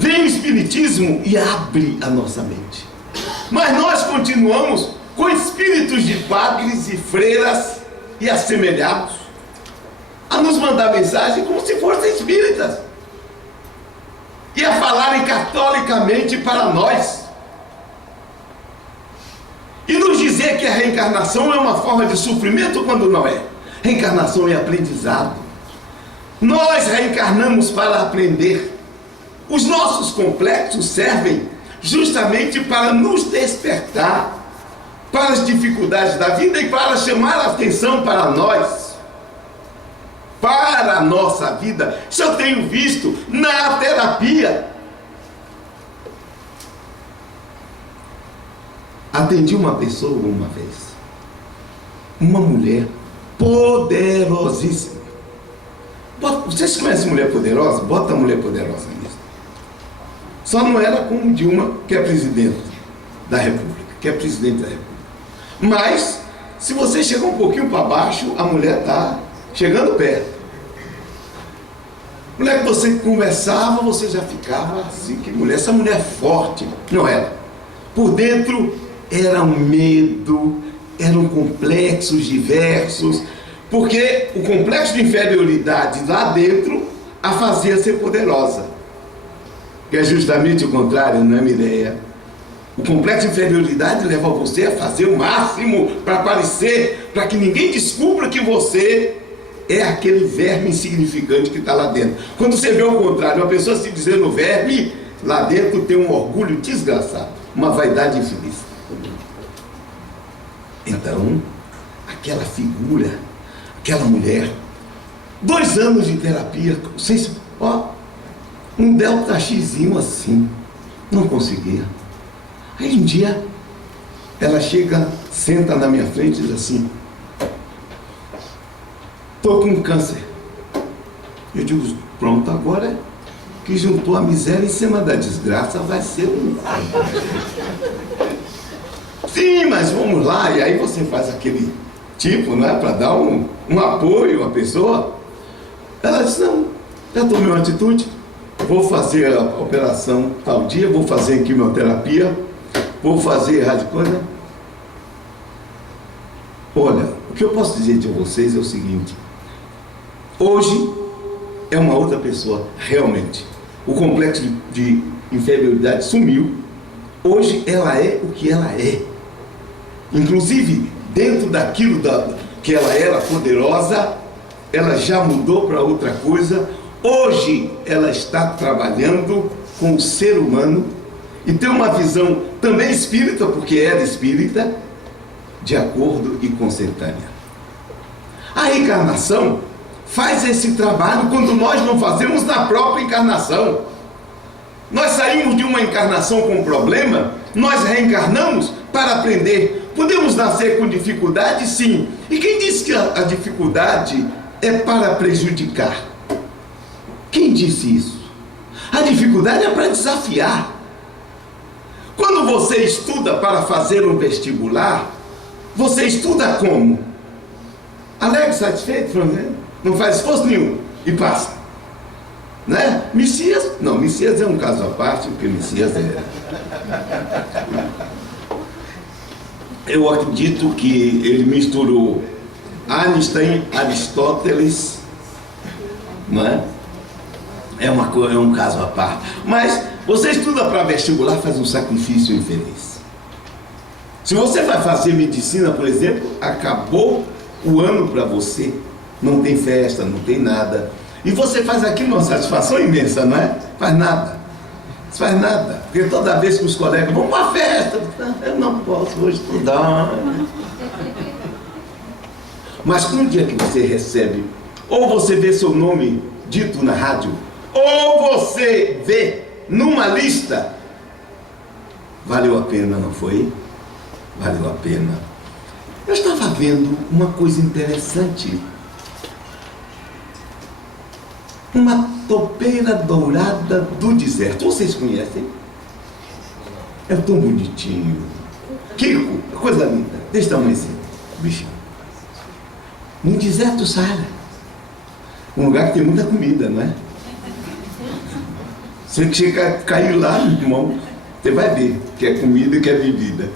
Vem o Espiritismo e abre a nossa mente. Mas nós continuamos com espíritos de padres e freiras e assemelhados a nos mandar mensagem como se fossem espíritas e a falarem catolicamente para nós e nos dizer que a reencarnação é uma forma de sofrimento, quando não é. Reencarnação é aprendizado. Nós reencarnamos para aprender. Os nossos complexos servem justamente para nos despertar para as dificuldades da vida e para chamar a atenção para nós, para a nossa vida. Isso eu tenho visto na terapia. atendi uma pessoa uma vez, uma mulher poderosíssima. Vocês conhecem mulher poderosa? Bota a mulher poderosa nisso. Só não era como Dilma, que é presidente da República, Mas, se você chegar um pouquinho para baixo, a mulher está chegando perto. Mulher que você conversava, você já ficava assim, que mulher, essa mulher forte. Não era. Por dentro era um medo, eram complexos diversos, porque o complexo de inferioridade lá dentro a fazia ser poderosa. Que é justamente o contrário, não é, Mireia? O complexo de inferioridade leva você a fazer o máximo para aparecer, para que ninguém descubra que você é aquele verme insignificante que está lá dentro. Quando você vê o contrário, uma pessoa se dizendo verme, lá dentro tem um orgulho desgraçado, uma vaidade infeliz. Então, aquela figura, aquela mulher, 2 anos de terapia, vocês, um delta Xzinho assim, não conseguia. Aí um dia, ela chega, senta na minha frente e diz assim: estou com câncer. Eu digo: pronto, agora que juntou a miséria em cima da desgraça, vai ser um... Sim, mas vamos lá. E aí você faz aquele tipo, né, para dar um apoio à pessoa. Ela disse: não, já tomei uma atitude, vou fazer a operação tal dia, vou fazer quimioterapia, vou fazer coisa. Olha, o que eu posso dizer de vocês é o seguinte: hoje é uma outra pessoa, realmente. O complexo de inferioridade sumiu. Hoje ela é o que ela é. Inclusive, dentro daquilo que ela era poderosa, ela já mudou para outra coisa. Hoje ela está trabalhando com o ser humano e tem uma visão também espírita, porque era espírita, de acordo e consentânea. A reencarnação faz esse trabalho quando nós não fazemos na própria encarnação. Nós saímos de uma encarnação com um problema, nós reencarnamos para aprender. Podemos nascer com dificuldade, sim. E quem disse que a dificuldade é para prejudicar? Quem disse isso? A dificuldade é para desafiar. Quando você estuda para fazer um vestibular, você estuda como? Alegre, satisfeito, não faz esforço nenhum e passa, né? Messias, não, Messias é um caso à parte, porque Messias eu acredito que ele misturou Einstein, Aristóteles, não é? É um caso à parte. Mas você estuda para vestibular, faz um sacrifício infeliz. Se você vai fazer medicina, por exemplo, acabou o ano para você, não tem festa, não tem nada, e você faz aquilo uma satisfação imensa, não é? Faz nada. Faz nada, porque toda vez que os colegas vão para uma festa, eu não posso hoje estudar. Mas no dia que você recebe, ou você vê seu nome dito na rádio, ou você vê numa lista, valeu a pena, não foi? Valeu a pena. Eu estava vendo uma coisa interessante. Uma topeira dourada do deserto. Vocês conhecem? É tão bonitinho. Kiko, coisa linda. Desse tamanhozinho, bichinho. No deserto Saara. Um lugar que tem muita comida, não é? Você que chega a cair lá, meu irmão, você vai ver que é comida e que é bebida.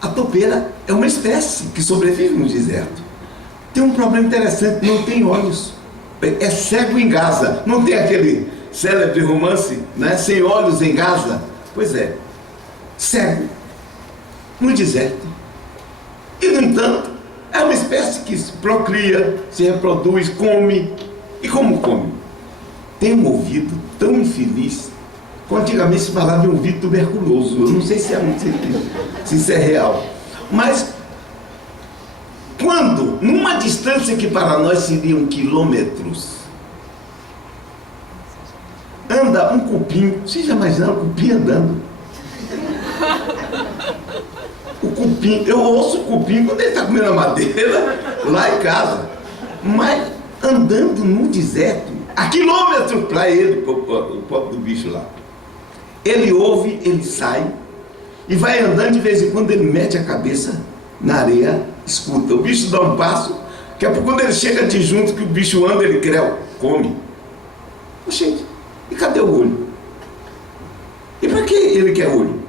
A topeira é uma espécie que sobrevive no deserto. Tem um problema interessante, não tem olhos. É cego em Gaza. Não tem aquele célebre romance, né? Sem olhos em Gaza? Pois é, cego no deserto. E no entanto, é uma espécie que se procria, se reproduz, come. E como come? Tem um ouvido tão infeliz. Antigamente se falava em ouvido tuberculoso. Eu não sei se isso é real. Mas quando, numa distância que para nós seriam quilômetros, anda um cupim, vocês já imaginaram um cupim andando? cupim, eu ouço o cupim quando ele está comendo a madeira lá em casa. Mas andando no deserto, a quilômetros para ele, o pobre do bicho lá. Ele ouve, ele sai e vai andando, de vez em quando ele mete a cabeça na areia, escuta. O bicho dá um passo, que é por quando ele chega de junto que o bicho anda, ele creu, come. Gente, e cadê o olho? E para que ele quer olho?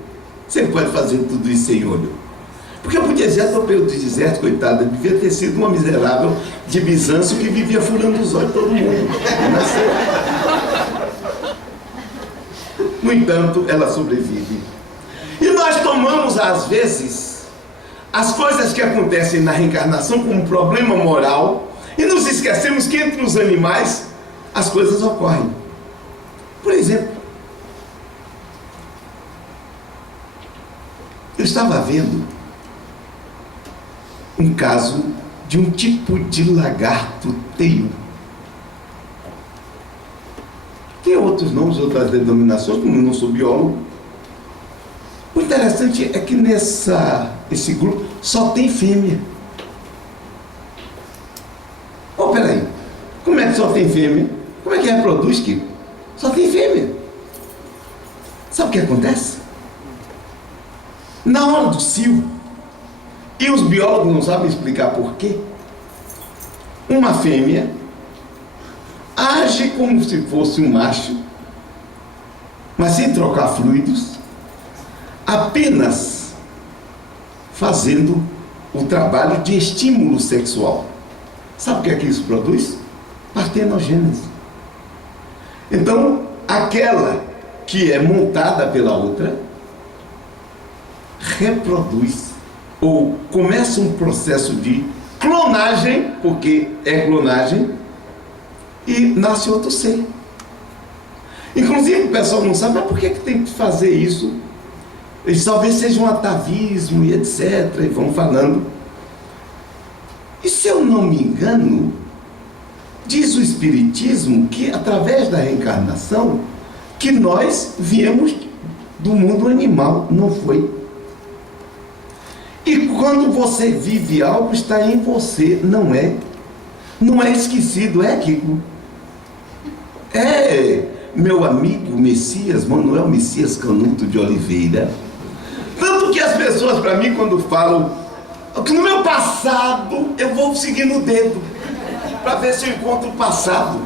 Se ele pode fazer tudo isso sem olho? Porque eu podia dizer, atropelo do deserto, coitada, devia ter sido uma miserável de Bizâncio que vivia furando os olhos de todo mundo. No entanto, ela sobrevive. E nós tomamos, às vezes, as coisas que acontecem na reencarnação como um problema moral e nos esquecemos que entre os animais as coisas ocorrem. Por exemplo, eu estava vendo um caso de um tipo de lagarto teio. Tem outros nomes, outras denominações, como eu não sou biólogo. O interessante é que esse grupo só tem fêmea. Oh, peraí, como é que só tem fêmea? Como é que reproduz, Kiko? Só tem fêmea. Sabe o que acontece? Na hora do cio, e os biólogos não sabem explicar por quê, uma fêmea age como se fosse um macho, mas sem trocar fluidos, apenas fazendo o trabalho de estímulo sexual. Sabe o que é que isso produz? Partenogênese. Então, aquela que é montada pela outra reproduz ou começa um processo de clonagem, porque é clonagem, e nasce outro ser. Inclusive o pessoal não sabe, mas por que tem que fazer isso? Eles talvez seja um atavismo e etc, e vão falando. E se eu não me engano, diz o Espiritismo que através da reencarnação que nós viemos do mundo animal, não foi? E quando você vive algo, está em você, não é? Não é esquecido, é, Kiko? É, meu amigo Messias, Manuel Messias Canuto de Oliveira. Tanto que as pessoas, para mim, quando falam que no meu passado, eu vou seguir no dedo, para ver se eu encontro o passado,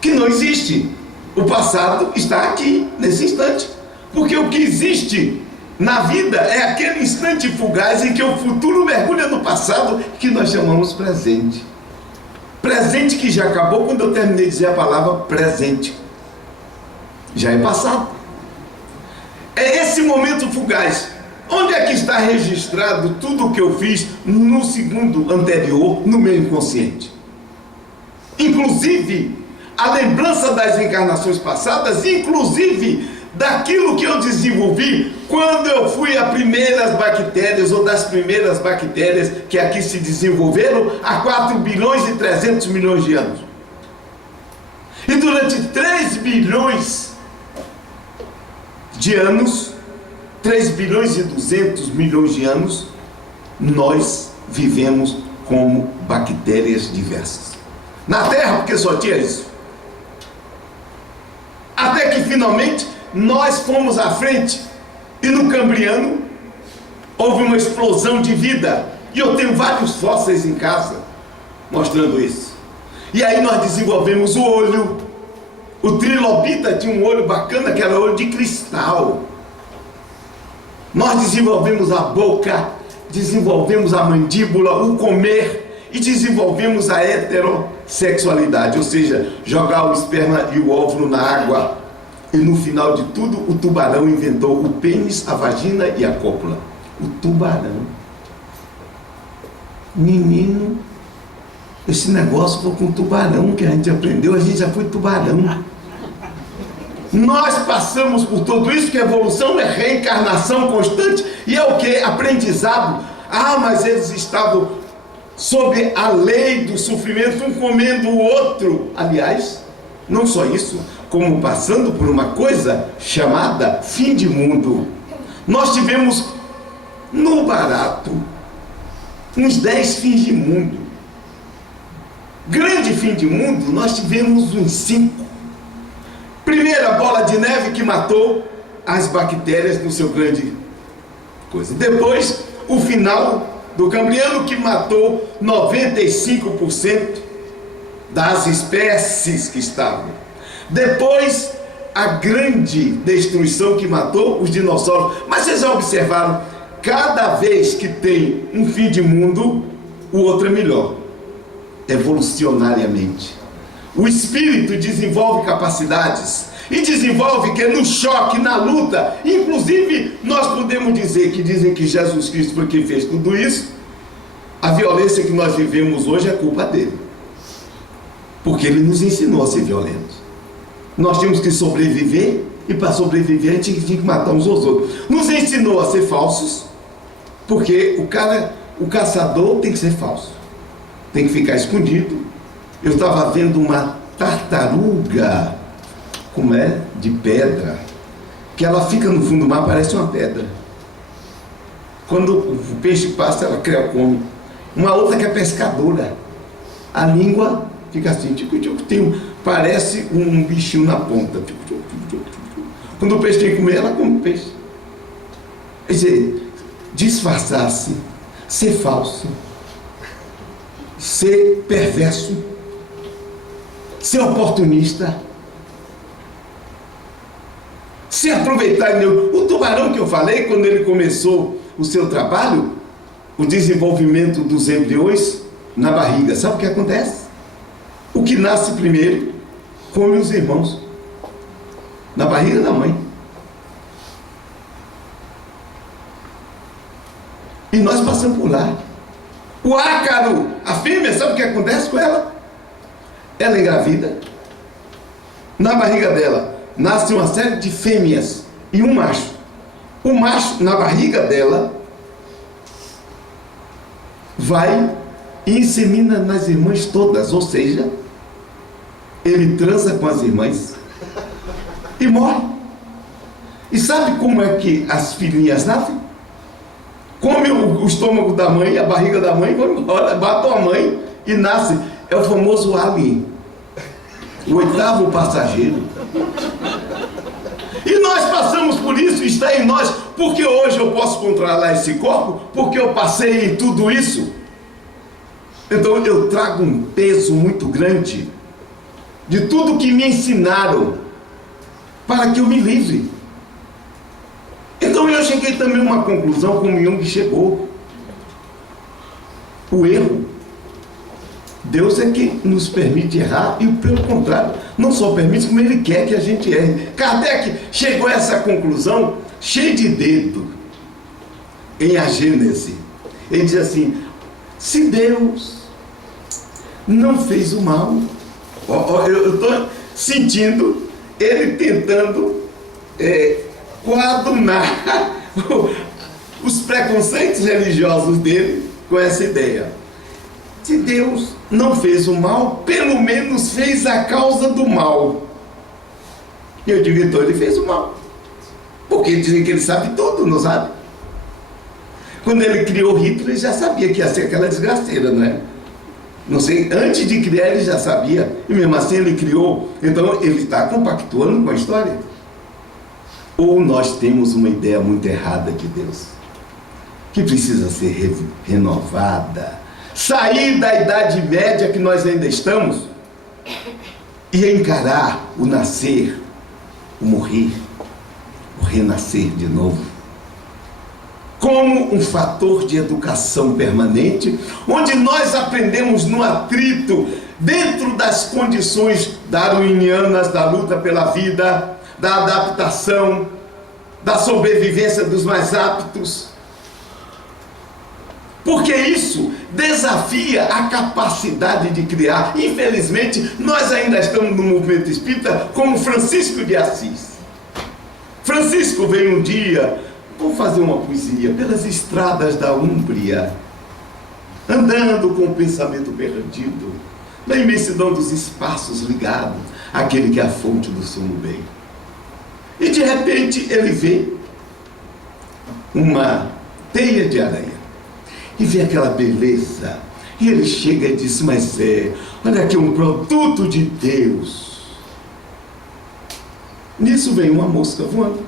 que não existe. O passado está aqui, nesse instante. Porque o que existe na vida é aquele instante fugaz em que o futuro mergulha no passado, que nós chamamos presente. Presente que já acabou quando eu terminei de dizer a palavra presente. Já é passado. É esse momento fugaz. Onde é que está registrado tudo o que eu fiz no segundo anterior, no meu inconsciente? Inclusive, a lembrança das encarnações passadas, inclusive daquilo que eu desenvolvi quando eu fui a primeiras bactérias, ou das primeiras bactérias que aqui se desenvolveram há 4 bilhões e 300 milhões de anos. E durante 3 bilhões de anos, 3 bilhões e 200 milhões de anos, nós vivemos como bactérias diversas. Na Terra, porque só tinha isso. Até que finalmente nós fomos à frente e no Cambriano houve uma explosão de vida. E eu tenho vários fósseis em casa mostrando isso. E aí nós desenvolvemos o olho. O trilobita tinha um olho bacana, que era olho de cristal. Nós desenvolvemos a boca, desenvolvemos a mandíbula, o comer, e desenvolvemos a heterossexualidade, ou seja, jogar o esperma e o óvulo na água. E no final de tudo, o tubarão inventou o pênis, a vagina e a cópula. O tubarão. Menino, esse negócio foi com tubarão que a gente aprendeu, a gente já foi tubarão. Nós passamos por tudo isso, que evolução é reencarnação constante, e é o que? Aprendizado. Ah, mas eles estavam sob a lei do sofrimento, um comendo o outro. Aliás, não só isso, como passando por uma coisa chamada fim de mundo. Nós tivemos no barato, uns 10 fins de mundo. Grande fim de mundo, nós tivemos uns 5. Primeira bola de neve que matou as bactérias no seu grande coisa. Depois, o final do Cambriano, que matou 95% das espécies que estavam. Depois, a grande destruição que matou os dinossauros. Mas vocês já observaram, cada vez que tem um fim de mundo, o outro é melhor, evolucionariamente. O espírito desenvolve capacidades e desenvolve que no choque, na luta, inclusive nós podemos dizer que dizem que Jesus Cristo foi quem fez tudo isso. A violência que nós vivemos hoje é culpa dele, porque ele nos ensinou a ser violentos. Nós tínhamos que sobreviver, e para sobreviver a gente tinha que matar uns aos outros. Nos ensinou a ser falsos, porque o caçador tem que ser falso, tem que ficar escondido. Eu estava vendo uma tartaruga, como é? De pedra, que ela fica no fundo do mar, parece uma pedra. Quando o peixe passa, ela come. Uma outra que é pescadora, a língua fica assim, parece um bichinho na ponta. Quando o peixe tem que comer, ela come o peixe. Quer dizer, disfarçar-se, ser falso, ser perverso, ser oportunista, se aproveitar. O tubarão que eu falei, quando ele começou o seu trabalho, o desenvolvimento dos embriões na barriga, sabe o que acontece? O que nasce primeiro come os irmãos na barriga da mãe. E nós passamos por lá. O ácaro, a fêmea, sabe o que acontece com ela? Ela engravida. Na barriga dela nasce uma série de fêmeas e um macho. O macho, na barriga dela, vai e insemina nas irmãs todas, ou seja, ele transa com as irmãs e morre. E sabe como é que as filhinhas nascem? Come o estômago da mãe, a barriga da mãe, vai embora, bate a mãe e nasce. É o famoso alien, o 8º passageiro. E nós passamos por isso, está em nós, porque hoje eu posso controlar esse corpo, porque eu passei em tudo isso. Então eu trago um peso muito grande de tudo que me ensinaram para que eu me livre. Então eu cheguei também a uma conclusão como Jung chegou. O erro, Deus é que nos permite errar, e pelo contrário, não só permite, como Ele quer que a gente erre. Kardec chegou a essa conclusão cheio de dedo em A Gênese. Ele diz assim: se Deus não fez o mal, eu estou sentindo ele tentando coadunar os preconceitos religiosos dele com essa ideia. Se Deus não fez o mal, pelo menos fez a causa do mal. E eu digo, então ele fez o mal, porque dizem que ele sabe tudo, não sabe? Quando ele criou Hitler, ele já sabia que ia ser aquela desgraceira, não é? Não sei, antes de criar ele já sabia, e mesmo assim ele criou. Então ele está compactuando com a história. Ou nós temos uma ideia muito errada de Deus, que precisa ser renovada, sair da Idade Média que nós ainda estamos e encarar o nascer, o morrer, o renascer de novo, como um fator de educação permanente, onde nós aprendemos no atrito, dentro das condições darwinianas da luta pela vida, da adaptação, da sobrevivência dos mais aptos, porque isso desafia a capacidade de criar. Infelizmente, nós ainda estamos no movimento espírita como Francisco de Assis. Francisco veio um dia, vou fazer uma poesia, pelas estradas da Úmbria, andando com o pensamento perdido, na imensidão dos espaços ligados àquele que é a fonte do sumo bem. E de repente ele vê uma teia de aranha. E vê aquela beleza. E ele chega e diz, mas olha aqui um produto de Deus. Nisso vem uma mosca voando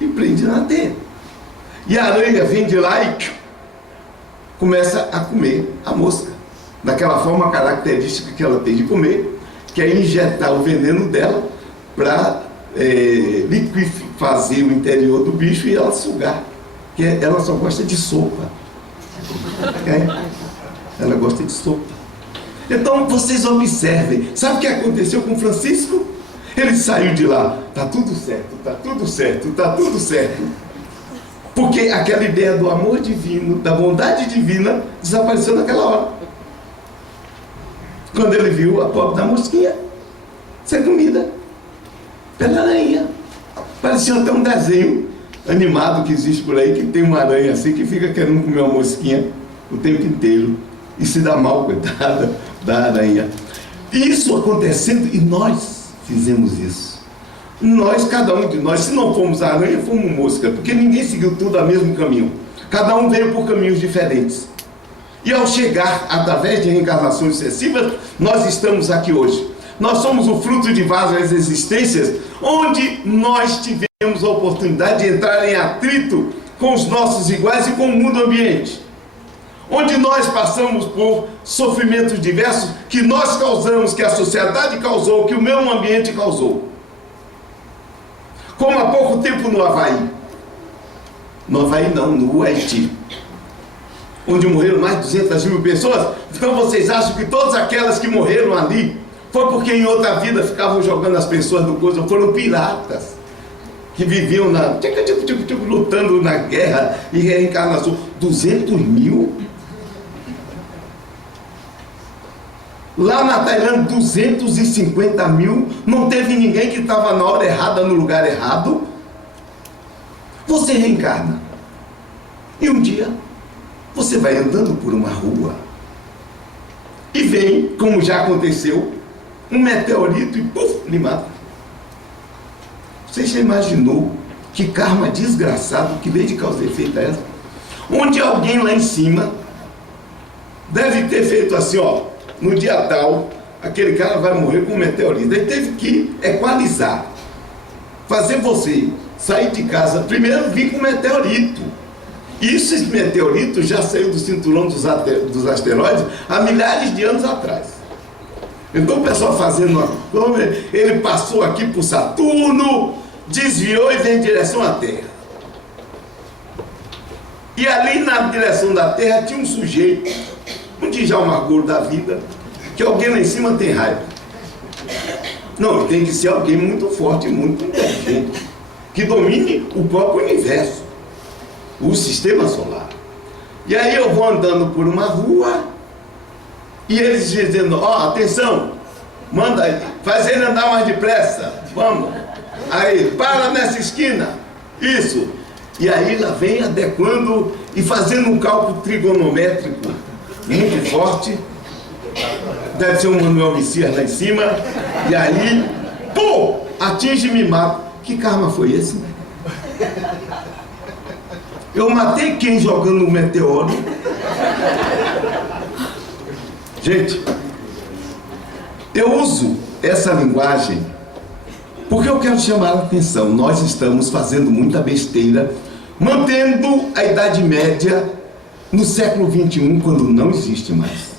e prende na teia. E a aranha vem de lá e começa a comer a mosca. Daquela forma característica que ela tem de comer, que é injetar o veneno dela para liquefazer o interior do bicho e ela sugar. Porque ela só gosta de sopa. Ela gosta de sopa. Então vocês observem. Sabe o que aconteceu com Francisco? Ele saiu de lá. Tá tudo certo, tá tudo certo, tá tudo certo. Porque aquela ideia do amor divino, da bondade divina, desapareceu naquela hora. Quando ele viu a pobre da mosquinha ser comida pela aranha. Parecia até um desenho animado que existe por aí, que tem uma aranha assim que fica querendo comer uma mosquinha o tempo inteiro e se dá mal, coitada da aranha. Isso acontecendo, e nós fizemos isso. Nós, cada um de nós, se não fomos aranha, fomos mosca, porque ninguém seguiu tudo o mesmo caminho. Cada um veio por caminhos diferentes. E ao chegar, através de reencarnações sucessivas, nós estamos aqui hoje. Nós somos o fruto de várias existências, onde nós tivemos a oportunidade de entrar em atrito com os nossos iguais e com o mundo ambiente. Onde nós passamos por sofrimentos diversos que nós causamos, que a sociedade causou, que o meio ambiente causou. Como há pouco tempo no Havaí. No Havaí não, no Haiti. Onde morreram mais de 200 mil pessoas. Então vocês acham que todas aquelas que morreram ali foi porque em outra vida ficavam jogando as pessoas do coisa, foram piratas que viviam lutando na guerra e reencarnação. 200 mil? Lá na Tailândia, 250 mil. Não teve ninguém que estava na hora errada, no lugar errado. Você reencarna. E um dia, você vai andando por uma rua e vem, como já aconteceu, um meteorito e puf, lhe mata. Você já imaginou que karma desgraçado, que lei de causa e efeito é essa? Onde alguém lá em cima deve ter feito assim, ó, no dia tal, aquele cara vai morrer com um meteorito. Ele teve que equalizar, fazer você sair de casa, primeiro vir com um meteorito. E esse meteorito já saiu do cinturão dos asteroides há milhares de anos atrás. Então o pessoal fazendo uma... Ele passou aqui por Saturno, desviou e vem em direção à Terra. E ali na direção da Terra tinha um sujeito, um Djalma Gordo da vida, que alguém lá em cima tem raiva. Não, tem que ser alguém muito forte, muito inteligente, que domine o próprio universo, o sistema solar. E aí eu vou andando por uma rua e eles dizendo, ó, atenção, manda aí, faz ele andar mais depressa, vamos. Aí, para nessa esquina, isso. E aí lá vem adequando e fazendo um cálculo trigonométrico muito forte. Deve ser um Manuel Messias lá em cima. E aí, pô, atinge e me mata. Que karma foi esse? Eu matei quem jogando um meteoro? Gente, eu uso essa linguagem porque eu quero chamar a atenção. Nós estamos fazendo muita besteira, mantendo a Idade Média no século XXI, quando não existe mais.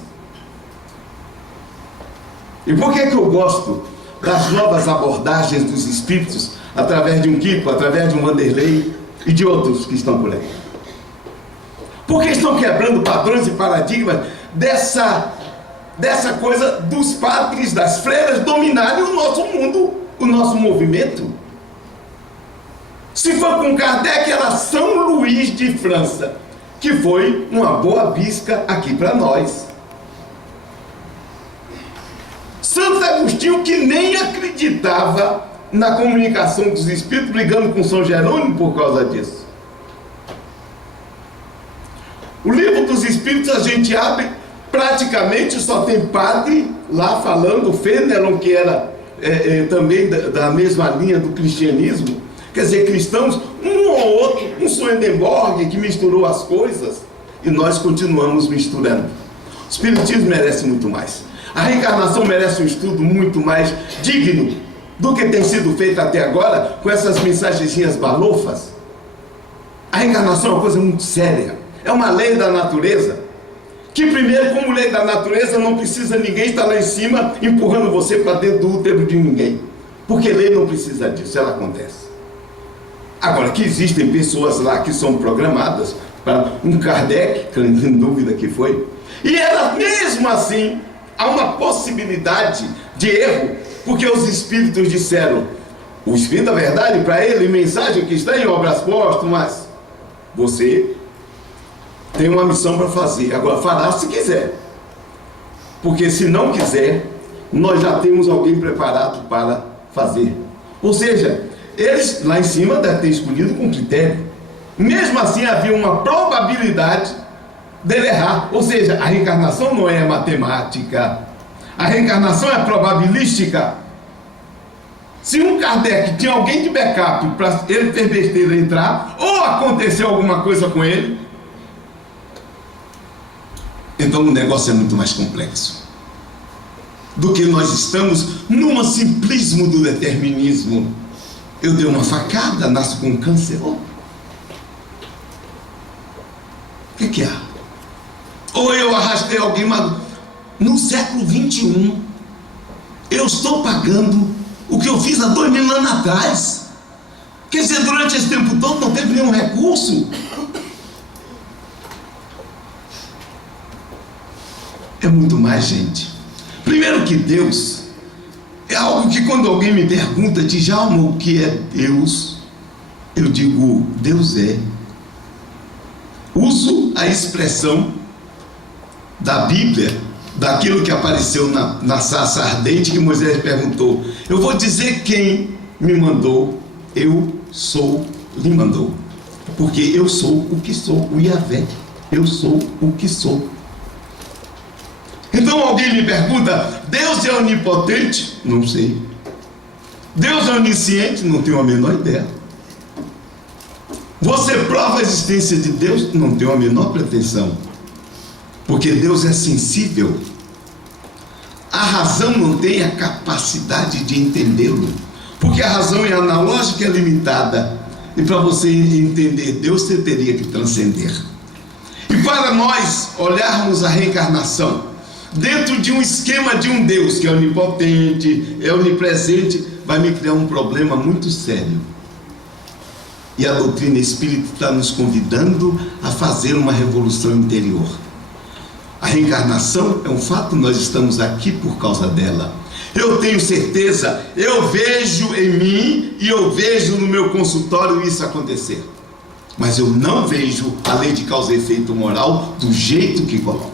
E por que eu gosto das novas abordagens dos espíritos, através de um Kiko, através de um Vanderlei e de outros que estão por aí? Porque estão quebrando padrões e paradigmas dessa coisa dos padres, das freiras dominarem o nosso mundo, o nosso movimento. Se for com Kardec, era São Luís de França, que foi uma boa bisca aqui para nós. Santo Agostinho, que nem acreditava na comunicação dos espíritos, brigando com São Jerônimo por causa disso. O livro dos espíritos a gente abre, praticamente só tem padre lá falando, Fenelon, que era também da mesma linha do cristianismo, Quer dizer, cristãos, um ou outro, um Swedenborg que misturou as coisas, e nós continuamos misturando. O Espiritismo merece muito mais. A reencarnação merece um estudo muito mais digno do que tem sido feito até agora com essas mensagenzinhas balofas. A reencarnação é uma coisa muito séria. É uma lei da natureza, que primeiro, como lei da natureza, não precisa ninguém estar lá em cima empurrando você para dentro do útero de ninguém. Porque lei não precisa disso, ela acontece. Agora, que existem pessoas lá que são programadas para um Kardec, sem dúvida que foi, e ela mesmo assim, há uma possibilidade de erro, porque os espíritos disseram, o Espírito da Verdade, para ele, mensagem que está em Obras Póstumas, você tem uma missão para fazer, agora fará se quiser, porque se não quiser, nós já temos alguém preparado para fazer. Ou seja, eles lá em cima devem ter escolhido com critério. Mesmo assim havia uma probabilidade dele errar. Ou seja, a reencarnação não é matemática, a reencarnação é probabilística. Se um Kardec tinha alguém de backup para ele ter besteira entrar, ou aconteceu alguma coisa com ele, então o negócio é muito mais complexo do que nós estamos num simplismo do determinismo. Eu dei uma facada, nasço com câncer. Oh. O que há? Ou eu arrastei alguém, mas no século 21 eu estou pagando o que eu fiz há 2000 anos atrás. Quer dizer, durante esse tempo todo não teve nenhum recurso. É muito mais, gente. Primeiro que Deus é algo que quando alguém me pergunta, Djalma, o que é Deus? Eu digo, Deus é. Uso a expressão da Bíblia, daquilo que apareceu na sarça ardente, que Moisés perguntou. Eu vou dizer quem me mandou. Eu sou, lhe mandou. Porque eu sou o que sou, o Yahvé. Eu sou o que sou. Então alguém me pergunta, Deus é onipotente? Não sei. Deus é onisciente? Não tenho a menor ideia. Você prova a existência de Deus? Não tenho a menor pretensão. Porque Deus é sensível. A razão não tem a capacidade de entendê-lo. Porque a razão é analógica e é limitada. E para você entender Deus, você teria que transcender. E para nós olharmos a reencarnação dentro de um esquema de um Deus que é onipotente, é onipresente, vai me criar um problema muito sério. E a doutrina espírita está nos convidando a fazer uma revolução interior. A reencarnação é um fato, nós estamos aqui por causa dela. Eu tenho certeza, eu vejo em mim e eu vejo no meu consultório isso acontecer. Mas eu não vejo a lei de causa e efeito moral do jeito que coloco.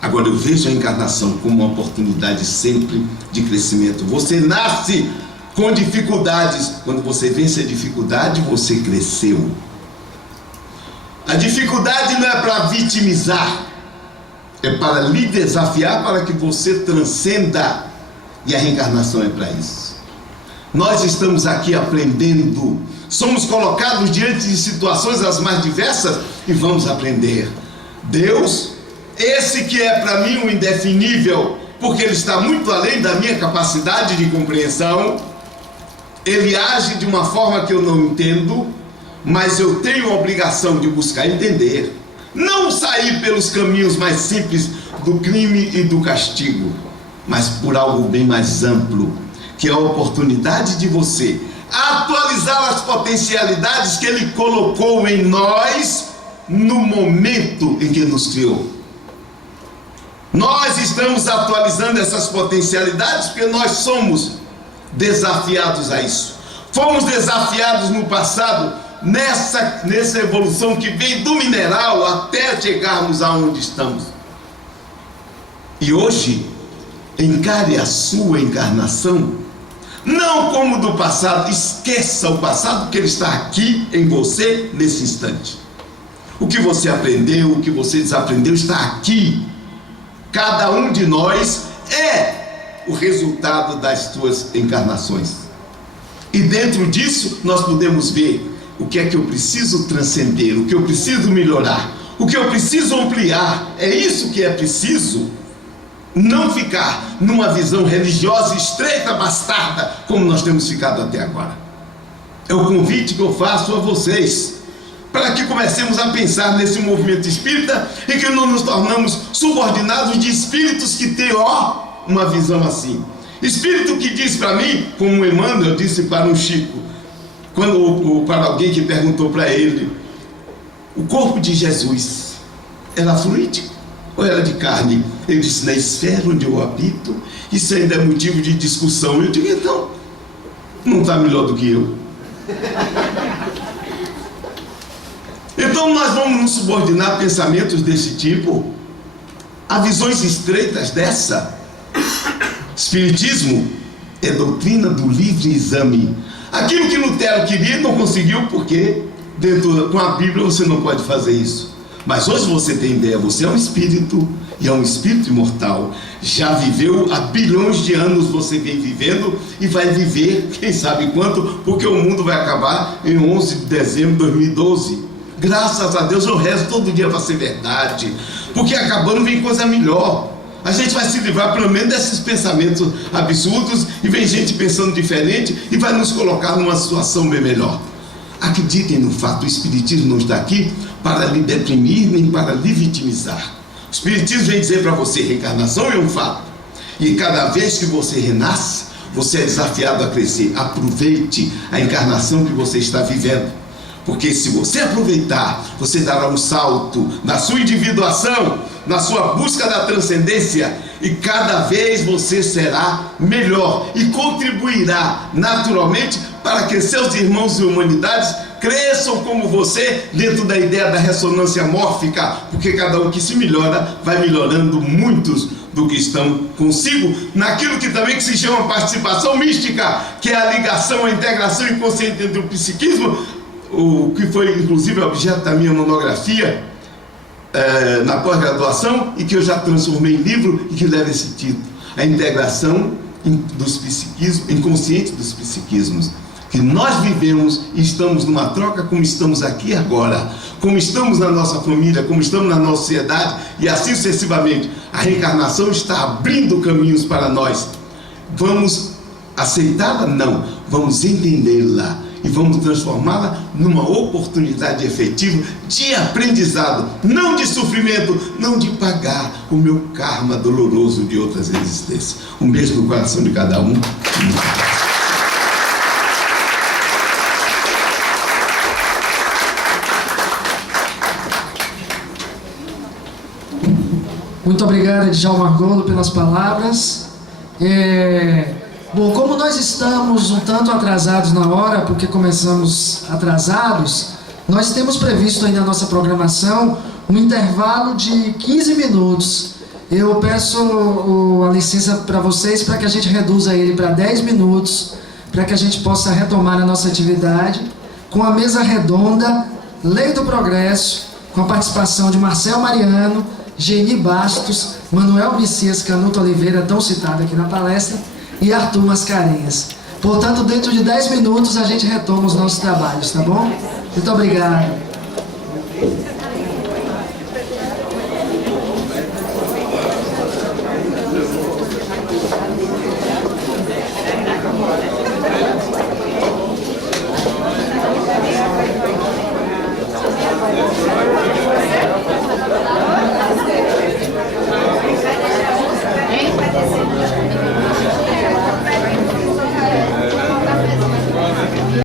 Agora eu vejo a encarnação como uma oportunidade sempre de crescimento. Você nasce com dificuldades. Quando você vence a dificuldade, você cresceu. A dificuldade não é para vitimizar, é para lhe desafiar para que você transcenda. E a reencarnação é para isso. Nós estamos aqui aprendendo. Somos colocados diante de situações as mais diversas e vamos aprender. Deus, esse que é para mim o indefinível, porque ele está muito além da minha capacidade de compreensão, ele age de uma forma que eu não entendo, mas eu tenho a obrigação de buscar entender, não sair pelos caminhos mais simples do crime e do castigo, mas por algo bem mais amplo, que é a oportunidade de você atualizar as potencialidades que ele colocou em nós no momento em que nos criou. Nós estamos atualizando essas potencialidades porque nós somos desafiados a isso. Fomos desafiados no passado nessa evolução que vem do mineral até chegarmos aonde estamos. E hoje, encare a sua encarnação não como do passado. Esqueça o passado, porque ele está aqui em você nesse instante. O que você aprendeu, o que você desaprendeu está aqui. Cada um de nós é o resultado das suas encarnações. E dentro disso nós podemos ver o que é que eu preciso transcender, o que eu preciso melhorar, o que eu preciso ampliar. É isso que é preciso. Não ficar numa visão religiosa estreita, bastarda, como nós temos ficado até agora. É o convite que eu faço a vocês, para que comecemos a pensar nesse movimento espírita e que não nos tornamos subordinados de espíritos que têm, uma visão assim. Espírito que diz para mim, como Emmanuel disse para um Chico, para alguém que perguntou para ele, o corpo de Jesus era fluídico ou era de carne? Ele disse, na esfera onde eu habito, isso ainda é motivo de discussão. Eu digo, então, não está melhor do que eu? Então nós vamos nos subordinar a pensamentos desse tipo, a visões estreitas dessa. Espiritismo é doutrina do livre exame. Aquilo que Lutero queria não conseguiu, porque com a Bíblia você não pode fazer isso. Mas hoje você tem ideia, você é um espírito, e é um espírito imortal. Já viveu há bilhões de anos, você vem vivendo e vai viver, quem sabe quanto, porque o mundo vai acabar em 11 de dezembro de 2012. Graças a Deus eu rezo todo dia para ser verdade, porque acabando vem coisa melhor. A gente vai se livrar pelo menos desses pensamentos absurdos, e vem gente pensando diferente e vai nos colocar numa situação bem melhor. Acreditem no fato, o Espiritismo não está aqui para lhe deprimir nem para lhe vitimizar. O Espiritismo vem dizer para você, reencarnação é um fato, e cada vez que você renasce, você é desafiado a crescer. Aproveite a encarnação que você está vivendo, porque se você aproveitar, você dará um salto na sua individuação, na sua busca da transcendência, e cada vez você será melhor e contribuirá naturalmente para que seus irmãos e humanidades cresçam como você, dentro da ideia da ressonância mórfica, porque cada um que se melhora vai melhorando muitos do que estão consigo, naquilo que também que se chama participação mística, que é a ligação, a integração inconsciente entre o psiquismo, o que foi inclusive objeto da minha monografia na pós-graduação, e que eu já transformei em livro e que leva esse título: a integração dos psiquismos, inconsciente dos psiquismos, que nós vivemos e estamos numa troca, como estamos aqui agora, como estamos na nossa família, como estamos na nossa sociedade, e assim sucessivamente. A reencarnação está abrindo caminhos para nós. Vamos aceitá-la? Não, vamos entendê-la e vamos transformá-la numa oportunidade efetiva de aprendizado, não de sofrimento, não de pagar o meu karma doloroso de outras existências. Um beijo no coração de cada um. Muito obrigado, Djalma Argolo, pelas palavras. Bom, como nós estamos um tanto atrasados na hora, porque começamos atrasados, nós temos previsto aí na nossa programação um intervalo de 15 minutos. Eu peço a licença para vocês para que a gente reduza ele para 10 minutos, para que a gente possa retomar a nossa atividade com a mesa redonda Lei do Progresso, com a participação de Marcel Mariano, Geni Bastos, Manuel Messias Canuto Oliveira, tão citado aqui na palestra, e Arthur Mascarenhas. Portanto, dentro de 10 minutos a gente retoma os nossos trabalhos, tá bom? Muito obrigado.